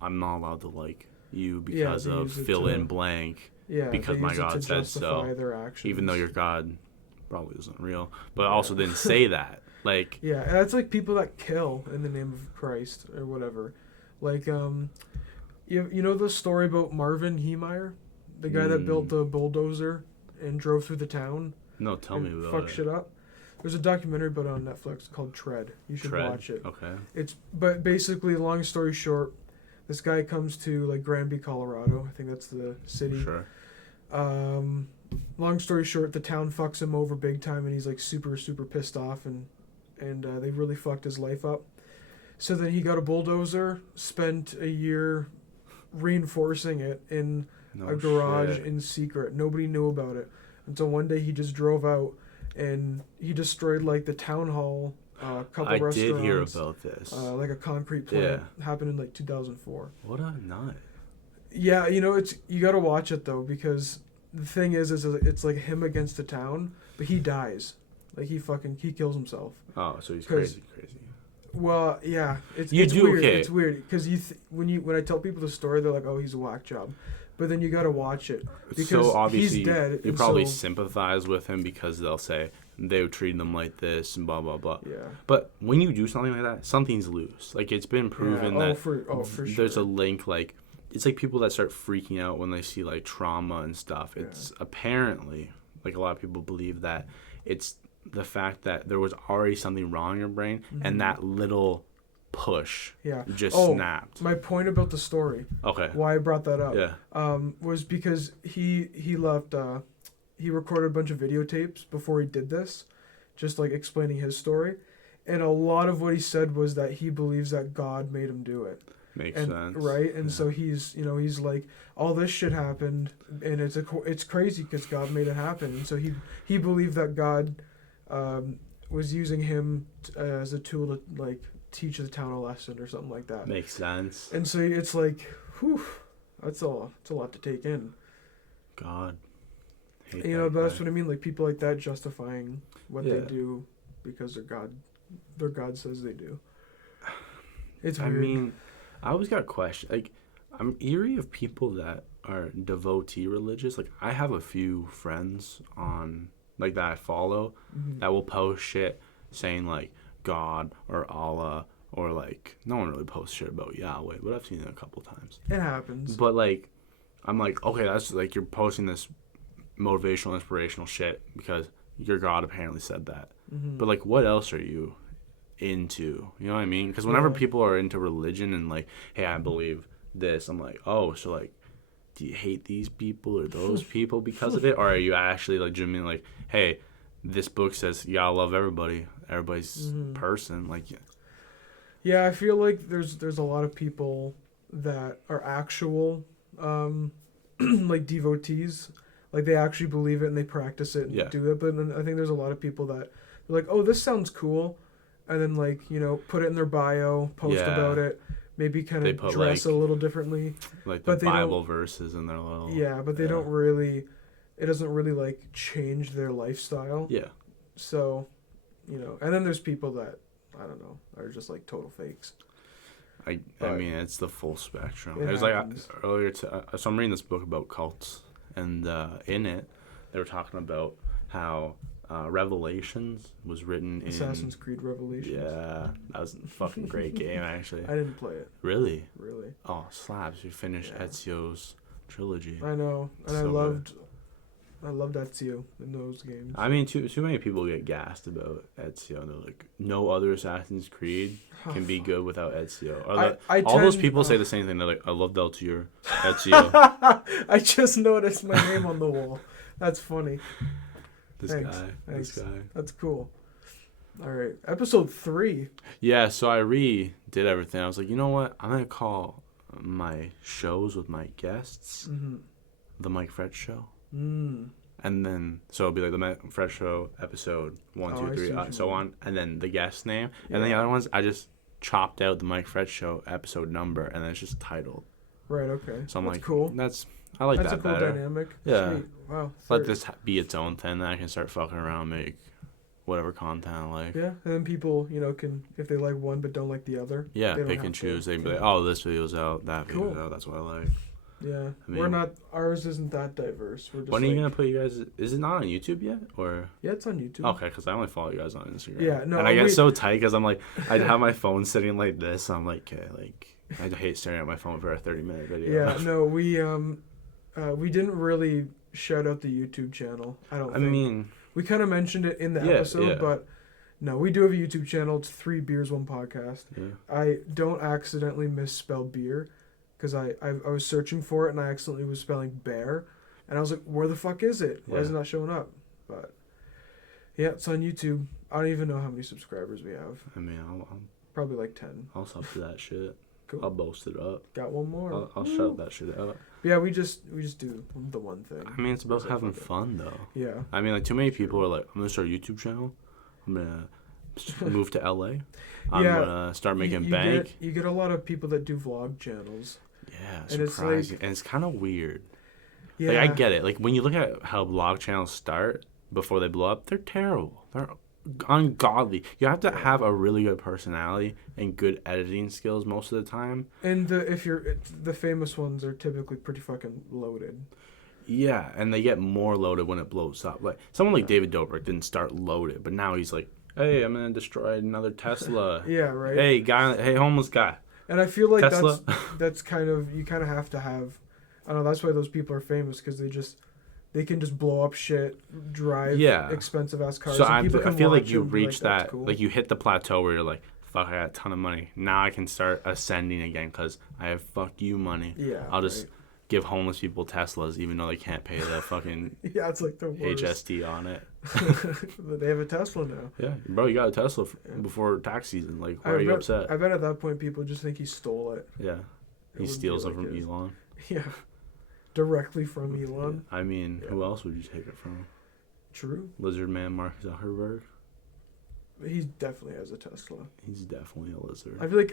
I'm not allowed to like you because of fill in blank, because my God said so, even though your God probably isn't real, but also didn't say that. Like, yeah, and that's like people that kill in the name of Christ or whatever. Like, You know the story about Marvin Heemeyer, the guy that built the bulldozer and drove through the town? No, tell me about it. Fuck shit up. There's a documentary about it on Netflix called Tread. You should watch it. Okay. But basically, long story short, this guy comes to like Granby, Colorado. I think that's the city. Sure. Long story short, the town fucks him over big time, and he's like super pissed off, and they really fucked his life up. So then he got a bulldozer, spent a year reinforcing it in a garage in secret. Nobody knew about it until one day he just drove out and he destroyed like the town hall, a couple restaurants. I did hear about this. Like a concrete plant. Happened in like 2004. What a nut. Yeah, you know, you got to watch it though, because the thing is it's like him against the town, but he dies. Like he kills himself. Oh, so he's crazy. Well, yeah, it's weird. Okay. It's weird because when I tell people the story, they're like, "Oh, he's a whack job," but then you gotta watch it because so obviously he's dead. You probably sympathize with him because they'll say they treated him like this and blah blah blah. Yeah. But when you do something like that, something's loose. Like it's been proven that for sure. There's a link. Like it's like people that start freaking out when they see like trauma and stuff. It's apparently like a lot of people believe that it's the fact that there was already something wrong in your brain and that little push just snapped. My point about the story. Okay. Why I brought that up. Was because he left he recorded a bunch of videotapes before he did this, just like explaining his story. And a lot of what he said was that he believes that God made him do it. Makes sense. Right? And so he's like, all this shit happened and it's crazy because God made it happen. And so he believed that God was using him as a tool to like teach the town a lesson or something like that. Makes sense. And so it's like, whew, it's a lot to take in. God. But that's what I mean. Like people like that justifying what they do because their God says they do. It's weird. I mean, I always got a question. Like, I'm eerie of people that are devotee religious. Like, I have a few friends on like that I follow that will post shit saying like God or Allah or like no one really posts shit about Yahweh, but I've seen it a couple times. It happens. But like I'm like, okay, that's like you're posting this motivational, inspirational shit because your God apparently said that. But like what else are you into? You know what I mean? Because whenever people are into religion and like, hey, I believe this, I'm like, oh, so like do you hate these people or those people because of it? Or are you actually like genuinely like, hey, this book says you gotta love everybody's person, like I feel like there's a lot of people that are actual like devotees, like they actually believe it and they practice it and do it. But then I think there's a lot of people that are like, oh, this sounds cool, and then like put it in their bio, post about it, maybe kind of dress like, a little differently, like the Bible verses in their little but they don't really, it doesn't really like change their lifestyle. So, and then there's people that, I don't know, are just like total fakes. I mean, it's the full spectrum. It was like earlier, so I'm reading this book about cults, and in it, they were talking about how Revelations was written in... Assassin's Creed Revelations. Yeah, that was a fucking great game, actually. I didn't play it. Really? Really. Oh, slaps. You finished Ezio's trilogy. I know, and so I loved Ezio in those games. I mean, too many people get gassed about Ezio. And they're like, no other Assassin's Creed can be good without Ezio. All those people say the same thing. They're like, I love Ezio. I just noticed my name on the wall. That's funny. This guy. That's cool. All right. Episode 3. Yeah, so I redid everything. I was like, you know what? I'm going to call my shows with my guests The Mike Fred Show. And then, so it'll be like the Mike Fred Show episode 1, 2, 3, so on. And then the guest name. Yeah. And then the other ones, I just chopped out the Mike Fred Show episode number, and then it's just titled. Right, okay. So I'm that's like, cool. I like that's that better. That's a cool dynamic. Yeah. Sweet. Wow. Let this be its own thing. Then I can start fucking around, make whatever content I like. Yeah, and then people, can, if they like one but don't like the other. Yeah, pick and choose. They'd be like, oh, this video's out, that video's out. That's what I like. Yeah. Ours isn't that diverse. We're just when are you going to put you guys, is it not on YouTube yet? Or? Yeah, it's on YouTube. Okay, because I only follow you guys on Instagram. Yeah, no. And I get so tight because I'm like, I'd have my phone sitting like this. So I'm like, okay, like, I hate staring at my phone for a 30-minute video. Yeah, no, we didn't really shout out the YouTube channel. I mean, we kind of mentioned it in the episode, but no, we do have a YouTube channel. It's 3 Beers 1 Podcast. Yeah. I don't accidentally misspell beer because I was searching for it and I accidentally was spelling bear, and I was like, where the fuck is it? Why is it not showing up? But yeah, it's on YouTube. I don't even know how many subscribers we have. I mean, I'll probably like 10. I'll sub to that shit. Cool. I'll boast it up. Got one more. I'll shout that shit out. Yeah, we just do the one thing. I mean, it's about having fun, though. Yeah. I mean, like, too many people are like, I'm going to start a YouTube channel. I'm going to move to LA. I'm going to start making bank. You get a lot of people that do vlog channels. Yeah, surprising. And it's kind of weird. Yeah. Like, I get it. Like, when you look at how vlog channels start before they blow up, they're terrible. They're ungodly. You have to have a really good personality and good editing skills most of the time. And the famous ones are typically pretty fucking loaded. Yeah, and they get more loaded when it blows up. Like someone like David Dobrik didn't start loaded, but now he's like, "Hey, I'm gonna destroy another Tesla." Yeah, right. Hey, homeless guy. And I feel like Tesla. that's kind of, you kind of have to have. I don't know. That's why those people are famous, because they can just blow up shit, drive expensive ass cars. So I feel like you reach that, cool. Like you hit the plateau where you're like, fuck, I got a ton of money. Now I can start ascending again because I have fuck you money. Yeah. I'll just give homeless people Teslas even though they can't pay the fucking it's like the worst. HST on it. They have a Tesla now. Yeah, bro, you got a Tesla before tax season. Like, why are you upset? I bet at that point people just think he stole it. Yeah, he steals them from Elon. Yeah. Directly from Elon. I mean, who else would you take it from? True. Lizard man Mark Zuckerberg. He definitely has a Tesla. He's definitely a lizard. I feel like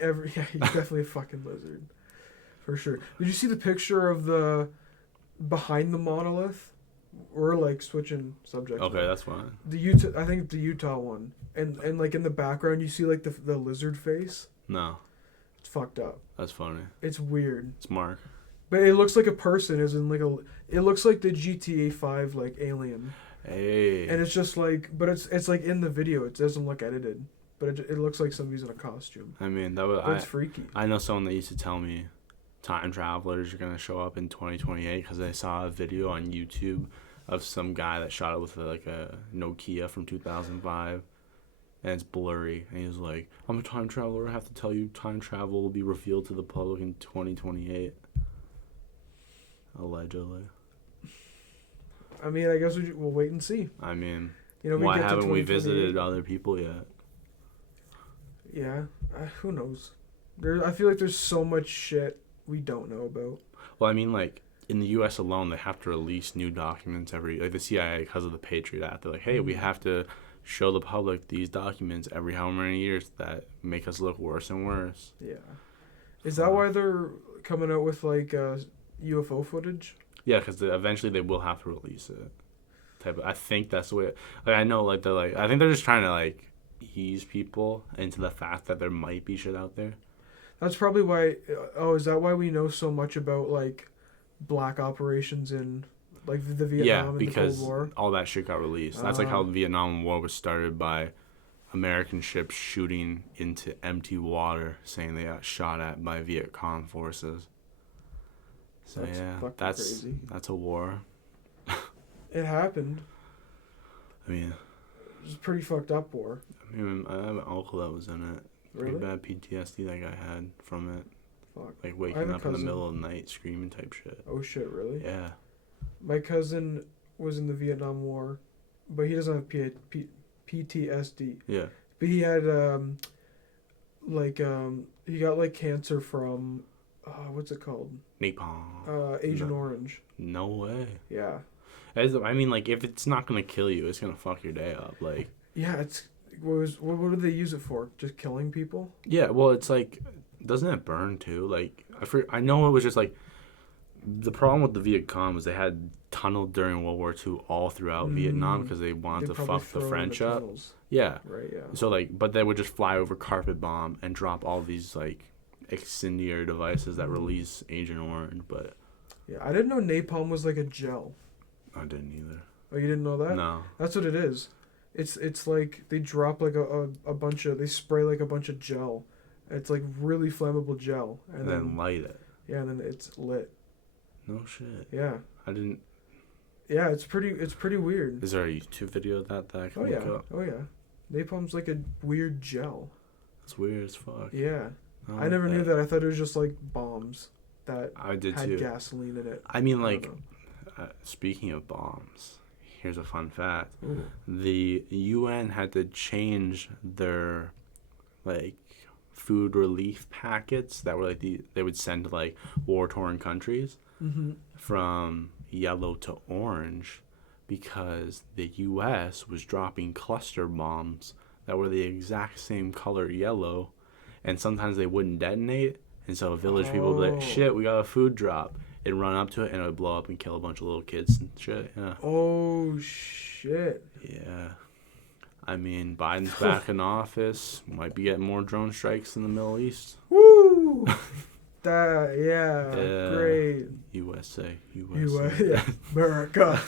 he's definitely a fucking lizard. For sure. Did you see the picture of the behind the monolith? We're like switching subjects. Okay, that's fine. I think the Utah one. And like in the background you see like the lizard face. No. It's fucked up. That's funny. It's weird. It's Mark. But it looks like a person, as in like it looks like the GTA 5 like alien. Hey. And it's just like, but it's like in the video, it doesn't look edited, but it looks like somebody's in a costume. I mean, it's freaky. I know someone that used to tell me time travelers are going to show up in 2028 because I saw a video on YouTube of some guy that shot it with like a Nokia from 2005. And it's blurry. And he was like, I'm a time traveler. I have to tell you, time travel will be revealed to the public in 2028. Allegedly. I mean, I guess we'll wait and see. I mean, why haven't we visited other people yet? Yeah, who knows? I feel like there's so much shit we don't know about. Well, I mean, like, in the U.S. alone, they have to release new documents like the CIA, because of the Patriot Act. They're like, hey, we have to show the public these documents every how many years that make us look worse and worse. Yeah. Is that why they're coming out with, like, UFO footage? Yeah, because eventually they will have to release it. I think that's the way. I know, like, I think they're just trying to, like, ease people into the fact that there might be shit out there. That's probably why. Is that why we know so much about, like, black operations in, like, the Vietnam and the Cold War? Yeah, because all that shit got released. That's like how the Vietnam War was started by American ships shooting into empty water, saying they got shot at by Viet Cong forces. So that's crazy. That's a war. It happened. I mean, it was a pretty fucked up war. I mean, I have an uncle that was in it. Really? Pretty bad PTSD that guy had from it. Fuck. Like waking up in the middle of the night screaming type shit. Oh shit, really? Yeah. My cousin was in the Vietnam War, but he doesn't have PTSD. Yeah. But he had he got like cancer from what's it called? Napalm. Agent Orange. No way. Yeah. I mean, like, if it's not gonna kill you, it's gonna fuck your day up. Like. Yeah, what did they use it for? Just killing people? Yeah, well, it's like, doesn't it burn too? Like, I know it was just like, the problem with the Viet Cong was they had tunneled during World War II all throughout Vietnam because they wanted to fuck the French up. Yeah. Right. Yeah. So like, but they would just fly over, carpet bomb, and drop all these like incendiary devices that release Agent Orange. But yeah, I didn't know napalm was like a gel. I didn't either. Oh, you didn't know that? No. That's what it is. It's like they drop like a bunch of, they spray like a bunch of gel. It's like really flammable gel, and then light it. Yeah, and then it's lit. No shit. Yeah. I didn't. Yeah, it's pretty weird. Is there a YouTube video of that I can look up? Oh yeah. Napalm's like a weird gel. It's weird as fuck. Yeah. I never knew that. I thought it was just like bombs that had gasoline in it. I mean, like, speaking of bombs, here's a fun fact. Ooh. The UN had to change their, like, food relief packets that were, like, they would send to, like, war-torn countries from yellow to orange because the U.S. was dropping cluster bombs that were the exact same color yellow, and sometimes they wouldn't detonate, and so village people would be like, shit, we got a food drop. it'd run up to it and it would blow up and kill a bunch of little kids and shit. Yeah. Oh shit. Yeah. I mean, Biden's back in office. Might be getting more drone strikes in the Middle East. Woo! Yeah. Great. USA. Yeah. America.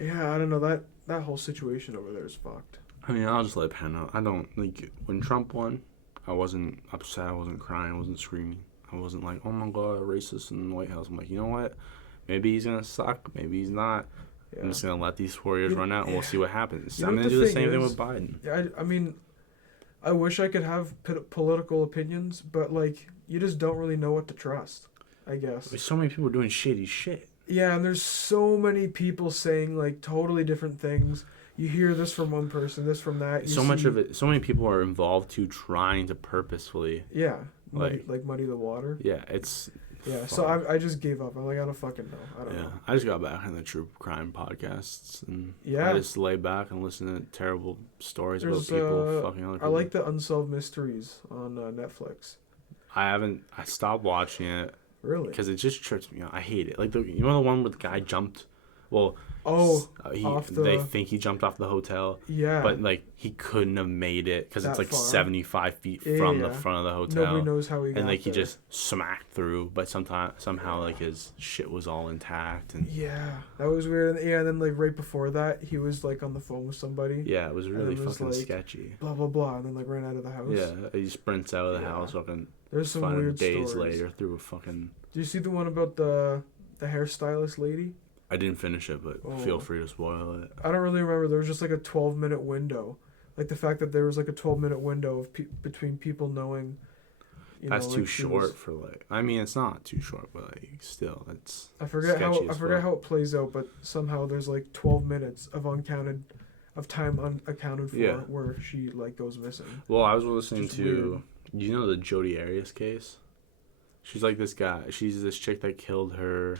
Yeah, I don't know. That whole situation over there is fucked. I mean, I'll just let it pan out. I don't, like, when Trump won, I wasn't upset. I wasn't crying. I wasn't screaming. I wasn't like, oh my God, racist in the White House. I'm like, you know what? Maybe he's going to suck. Maybe he's not. Yeah. I'm just going to let these 4 years run out and we'll see what happens. I'm going to do the same thing with Biden. Yeah, I mean, I wish I could have political opinions, but, like, you just don't really know what to trust, I guess. There's so many people doing shady shit. Yeah, and there's so many people saying, like, totally different things. You hear this from one person, this from that. So much of it, so many people are involved too, trying to purposefully. Yeah, muddy the water. Yeah, it's. Yeah, fun. So I just gave up. I'm like, I don't fucking know. I don't know. I just got back in the true crime podcasts, and I just lay back and listen to terrible stories about people fucking other people. I like the Unsolved Mysteries on Netflix. I stopped watching it. Really? Because it just trips me out. I hate it. Like, the one where the guy jumped. Well, they think he jumped off the hotel. Yeah. But, like, he couldn't have made it because it's, like, 75 feet from the front of the hotel. Nobody knows how he got And, like, there. he just smacked through. But somehow, like, his shit was all intact. And yeah. That was weird. And then, like, right before that, he was, like, on the phone with somebody. Yeah, it was really fucking sketchy. Blah, blah, blah. And then, like, ran out of the house. Yeah, he sprints out of the house fucking. There's some weird days stories. later through a fucking. Did you see the one about the hairstylist lady? I didn't finish it, but feel free to spoil it. I don't really remember. There was just like a 12-minute window. Like the fact that there was like a 12-minute window of between people knowing. That's too short for like. I mean, it's not too short, but like still, that's. I forget how it plays out, but somehow there's like 12 minutes of time unaccounted for where she like goes missing. Well, I was listening to. Weird. You know the Jodi Arias case? She's like this guy. She's this chick that killed her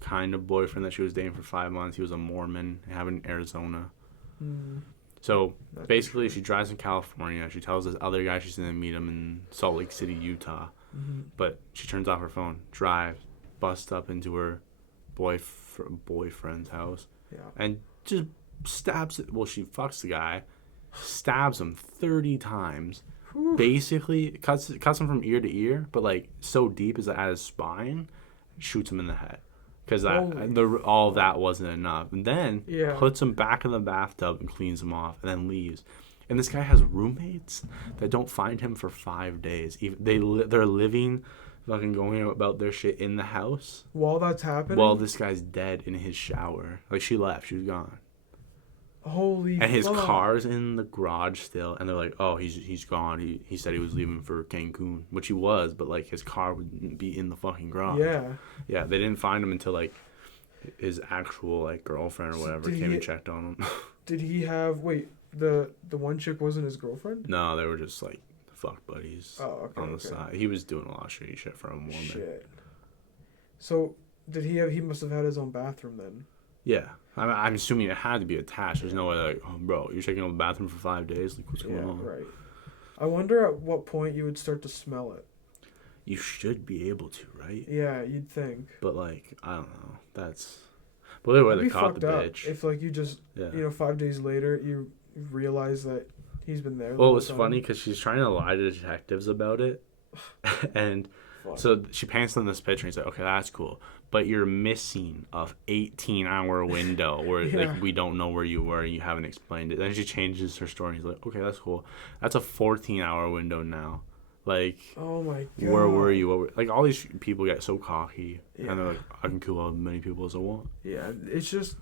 kind of boyfriend that she was dating for 5 months. He was a Mormon, having in Arizona. Mm. So basically, she drives in California. She tells this other guy she's going to meet him in Salt Lake City, Utah. Mm-hmm. But she turns off her phone, drives, busts up into her boyfriend's house, and just stabs it. Well, she fucks the guy, stabs him 30 times. Basically, cuts him from ear to ear, but like so deep is at his spine, shoots him in the head. Because all of that wasn't enough. And then puts him back in the bathtub and cleans him off, and then leaves. And this guy has roommates that don't find him for 5 days. They're living, fucking going about their shit in the house while that's happening. While this guy's dead in his shower. Like she left, she was gone. Holy and his car's in the garage still, and they're like, oh, he's gone. He said he was leaving for Cancun, which he was, but like his car would be in the fucking garage. Yeah, they didn't find him until like his actual like girlfriend or whatever came and checked on him. Did he have the one chick wasn't his girlfriend? No, they were just like fuck buddies on the side. He was doing a lot of shitty shit for a woman. Shit. So he must have had his own bathroom then. Yeah. I'm assuming it had to be attached. There's no way like, oh, bro, you're taking up the bathroom for 5 days? Like, what's going on? Right. I wonder at what point you would start to smell it. You should be able to, right? Yeah, you'd think. But, like, I don't know. That's... Well, either way, they caught the bitch. If, like, you just, 5 days later, you realize that he's been there. Well, it was funny because she's trying to lie to detectives about it. And... So she pants in this picture and he's like, okay, that's cool. But you're missing a 18-hour window where like we don't know where you were and you haven't explained it. Then she changes her story and he's like, okay, that's cool. That's a 14-hour window now. Like, oh my God. Where were you? Like, all these people get so cocky. And they're like, I can kill as many people as I want. Yeah, it's just,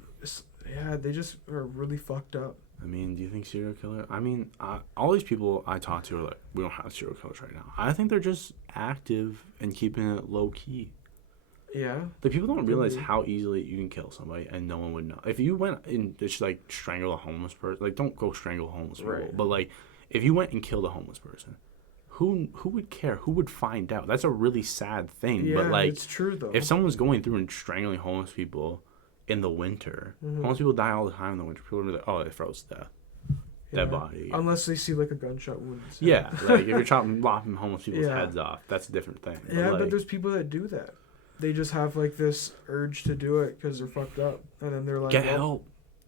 they just are really fucked up. I mean, do you think serial killer? I mean, all these people I talk to are like, we don't have serial killers right now. I think they're just active and keeping it low key. Yeah. The people don't realize how easily you can kill somebody and no one would know. If you went and just like strangle a homeless person, like don't go strangle homeless people. Right. But like, if you went and killed a homeless person, who would care? Who would find out? That's a really sad thing. Yeah, but like, it's true though. If someone's going through and strangling homeless people in the winter, homeless people die all the time in the winter. People are like, oh, they froze to death. Dead body. Yeah. Unless they see like a gunshot wound. Yeah, like if you're lopping homeless people's heads off, that's a different thing. Yeah, but there's people that do that. they just have like this urge to do it because they're fucked up, and then they're like, get help.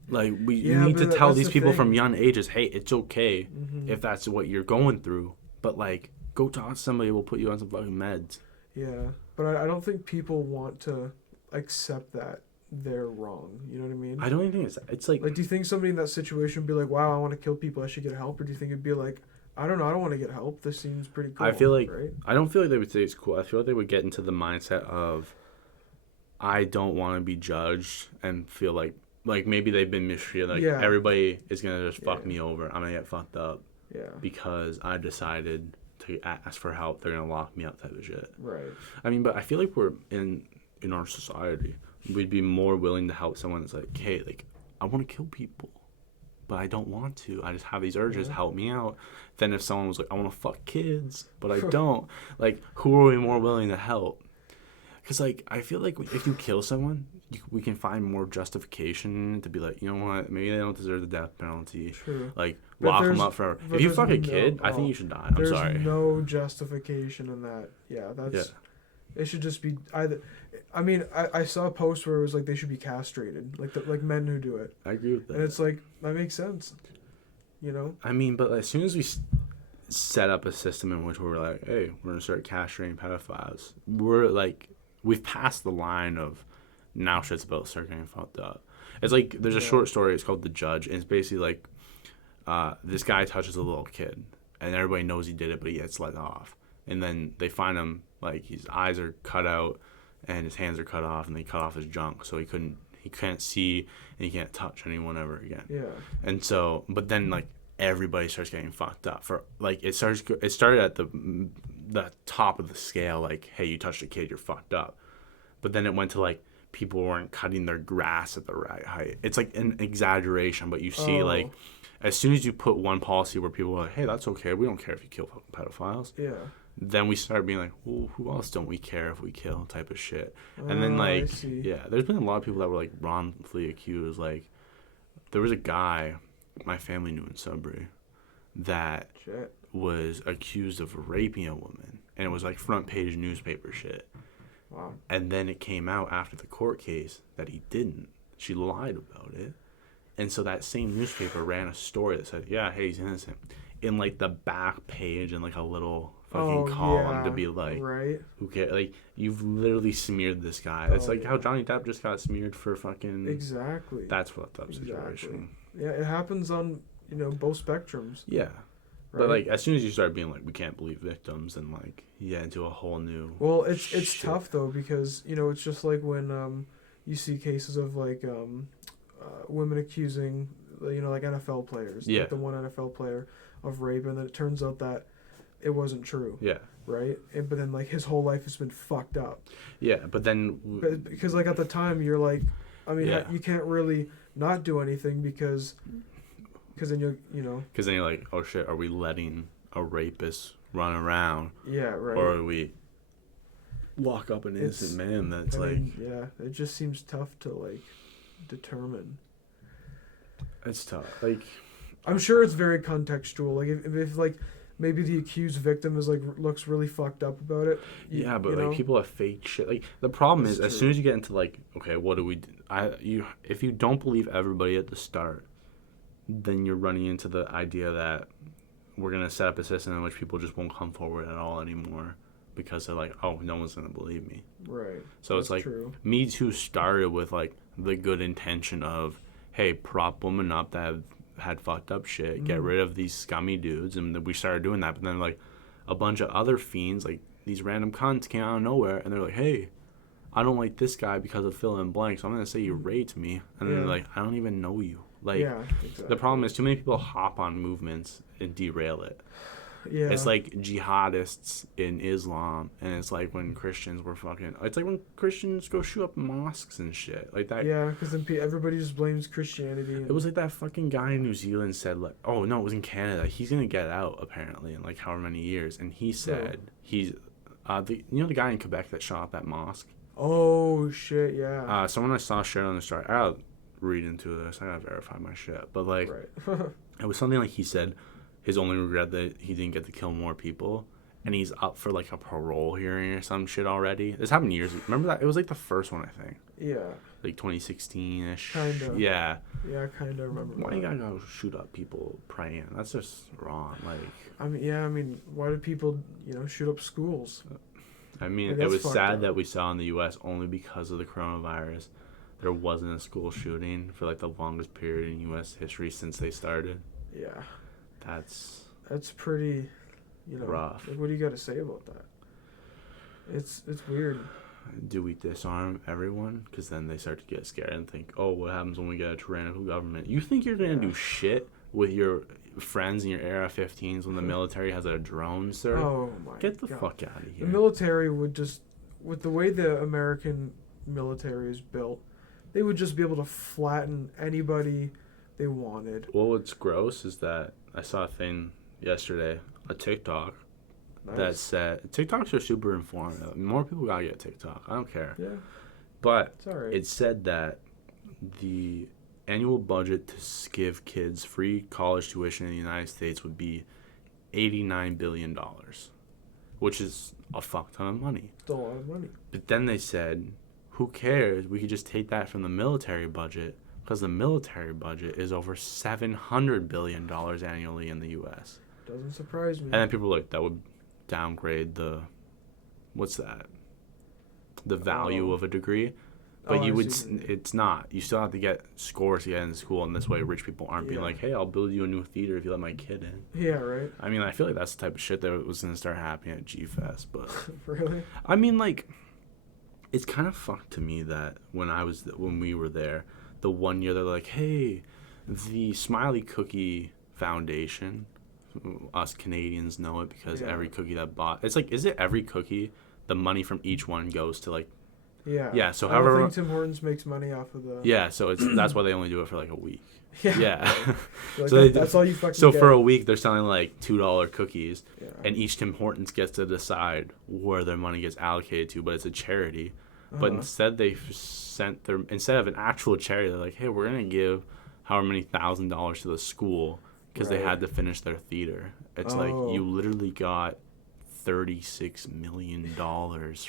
Like we need to tell these people from young ages, hey, it's okay if that's what you're going through, but like go talk to somebody. We'll put you on some fucking meds. Yeah, but I don't think people want to accept that they're wrong. You know what I mean? I don't even think it's like. Like, do you think somebody in that situation would be like, wow, I want to kill people, I should get help? Or do you think it'd be like, I don't know, I don't want to get help. This seems pretty cool. I feel like, right? I don't feel like they would say it's cool. I feel like they would get into the mindset of, I don't want to be judged and feel like maybe they've been mistreated. Like, everybody is going to just fuck me over. I'm going to get fucked up. Yeah. Because I decided to ask for help. They're going to lock me up type of shit. Right. I mean, but I feel like we're in our society, we'd be more willing to help someone that's like, hey, like, I want to kill people, but I don't want to. I just have these urges. Help me out. Then if someone was like, I want to fuck kids, but I don't. Like, who are we more willing to help? Because, like, I feel like if you kill someone, we can find more justification to be like, you know what, maybe they don't deserve the death penalty. True. Like, lock them up forever. If you fuck a kid, I think you should die. I'm sorry. There's no justification in that. Yeah, that's... Yeah. It should just be either... I mean, I saw a post where it was like they should be castrated. Like men who do it. I agree with that. And it's like, that makes sense. You know? I mean, but as soon as we set up a system in which we're like, hey, we're going to start castrating pedophiles, we're like... We've passed the line of now shit's about to start getting fucked up. It's like there's a short story. It's called The Judge. And it's basically like this guy touches a little kid. And everybody knows he did it, but he gets let off. And then they find him, like, his eyes are cut out and his hands are cut off. And they cut off his junk. So he can't see and he can't touch anyone ever again. Yeah. And so, but then, like, everybody starts getting fucked up. For like, it started at the top of the scale, like, hey, you touched a kid, you're fucked up. But then it went to like people weren't cutting their grass at the right height. It's like an exaggeration, but you see like as soon as you put one policy where people are like, hey, that's okay, we don't care if you kill fucking pedophiles. Yeah. Then we start being like, well, who else don't we care if we kill type of shit. And then like there's been a lot of people that were like wrongfully accused. Like there was a guy my family knew in Sudbury that was accused of raping a woman, and it was like front page newspaper shit. Wow. And then it came out after the court case that he didn't. She lied about it. And so that same newspaper ran a story that said, yeah, hey, he's innocent, in like the back page and like a little fucking column to be like, who cares? Like, you've literally smeared this guy. It's like how Johnny Depp just got smeared for fucking... Exactly. That's fucked up situation. Yeah, it happens on, both spectrums. Yeah. Right? But, like, as soon as you start being like, we can't believe victims, and, like, into a whole new... Well, it's tough, though, because, it's just like when you see cases of, like, women accusing, like NFL players. Yeah. Like the one NFL player of rape, and then it turns out that it wasn't true. Yeah. Right? But then, like, his whole life has been fucked up. Yeah, but then... Because, like, at the time, you're like... I mean, you can't really not do anything because then Because then you're like, oh, shit, are we letting a rapist run around? Yeah, right. Or are we lock up an innocent man that's Yeah, it just seems tough to, like, determine. It's tough. Like... I'm sure it's very contextual. Like, if like... Maybe the accused victim is like looks really fucked up about it. Like people have fake shit. Like the problem is, as soon as you get into like, okay, what do we do? If you don't believe everybody at the start, then you're running into the idea that we're gonna set up a system in which people just won't come forward at all anymore because they're like, oh, no one's gonna believe me. Right. So it's like true. Me Too started with like the good intention of, hey, prop women up that have had fucked up shit, get rid of these scummy dudes, and we started doing that. But then like a bunch of other fiends, like these random cunts, came out of nowhere, and they're like, hey, I don't like this guy because of fill in blank, so I'm gonna say you raped me, and then they're like, I don't even know you. Like exactly. The problem is too many people hop on movements and derail it. Yeah. It's like jihadists in Islam, and it's like when Christians were fucking... It's like when Christians go shoot up mosques and shit. Like that. Yeah, because then everybody just blames Christianity. It was like that fucking guy in New Zealand said, like... Oh, no, it was in Canada. He's going to get out, apparently, in like however many years. And he said he's... the guy in Quebec that shot up that mosque? Oh, shit, yeah. Someone I saw shared on the story. I gotta read into this. I gotta verify my shit. But, like... Right. It was something like he said... His only regret that he didn't get to kill more people, and he's up for like a parole hearing or some shit already. This happened years ago. Remember that? It was like the first one, I think. Yeah. Like 2016-ish. Kind of. Yeah. Yeah, I kind of remember. Why you gotta go shoot up people praying? That's just wrong. Like. I mean, why do people, shoot up schools? I mean, it was sad that we saw in the U.S. only because of the coronavirus. There wasn't a school shooting for like the longest period in U.S. history since they started. Yeah. That's pretty, rough. Like, what do you got to say about that? It's weird. Do we disarm everyone? Because then they start to get scared and think, oh, what happens when we get a tyrannical government? You think you're going to do shit with your friends in your AR-15s when the military has a drone, sir? Oh, my God. Get the fuck out of here. The military would just, with the way the American military is built, they would just be able to flatten anybody they wanted. Well, what's gross is that I saw a thing yesterday, a TikTok, that said TikToks are super informative. More people gotta get TikTok. I don't care. Yeah. But it's all right. It said that the annual budget to give kids free college tuition in the United States would be $89 billion, which is a fuck ton of money. It's a lot of money. But then they said, who cares? We could just take that from the military budget, because the military budget is over $700 billion annually in the U.S. Doesn't surprise me. And then people were like, that would downgrade the, what's that? The value of a degree. But it's not. You still have to get scores to get into school, and this way rich people aren't being like, hey, I'll build you a new theater if you let my kid in. Yeah, right. I mean, I feel like that's the type of shit that was going to start happening at G-Fest, but... Really? I mean, like, it's kind of fucked to me that when we were there, the one year they're like, hey, the Smiley Cookie Foundation, us Canadians know it because every cookie that bought, it's like, is it every cookie, the money from each one goes to like, yeah, so I don't think Tim Hortons makes money off of the, so that's why they only do it for like a week. Like, so that's all you fucking so get. For a week they're selling like $2 cookies, and each Tim Hortons gets to decide where their money gets allocated to, but it's a charity. But instead instead of an actual charity, they're like, hey, we're gonna give however many $1,000 to the school because they had to finish their theater. It's like you literally got $36 million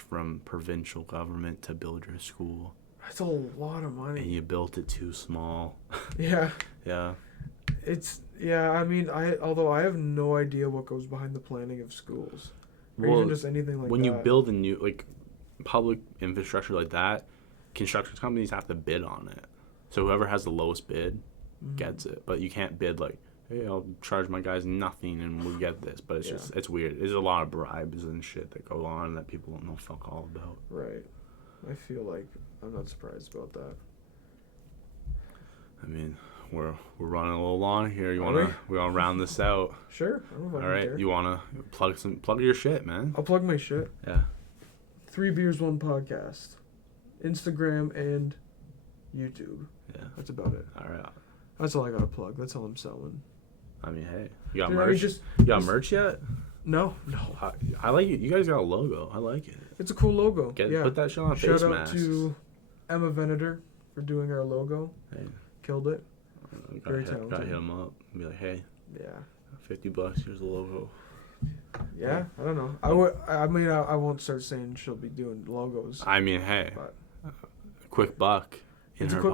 from provincial government to build your school. That's a lot of money. And you built it too small. Yeah. Yeah. I mean, although I have no idea what goes behind the planning of schools. Or even just anything like that. When you build a new, like, public infrastructure like that, construction companies have to bid on it. So whoever has the lowest bid gets it. But you can't bid like, hey, I'll charge my guys nothing and we'll get this. But it's just, it's weird. There's a lot of bribes and shit that go on that people don't know fuck all about. Right. I feel like I'm not surprised about that. I mean, we're running a little long here. We wanna round this out. Sure. All right. You wanna plug your shit, man? I'll plug my shit. Yeah. 3 Beers 1 Podcast, Instagram and YouTube. Yeah. That's about it. All right. That's all I gotta plug. That's all I'm selling. I mean, hey, you got merch? You got merch yet? No. I like it. You guys got a logo. I like it. It's a cool logo. Put that shit on face masks. Shout out to Emma Venator for doing our logo. Hey. Killed it. Very talented. Gotta hit him up and be like, hey. Yeah. $50. Here's the logo. Yeah, I don't know. I won't start saying she'll be doing logos. I mean, hey, quick buck. In her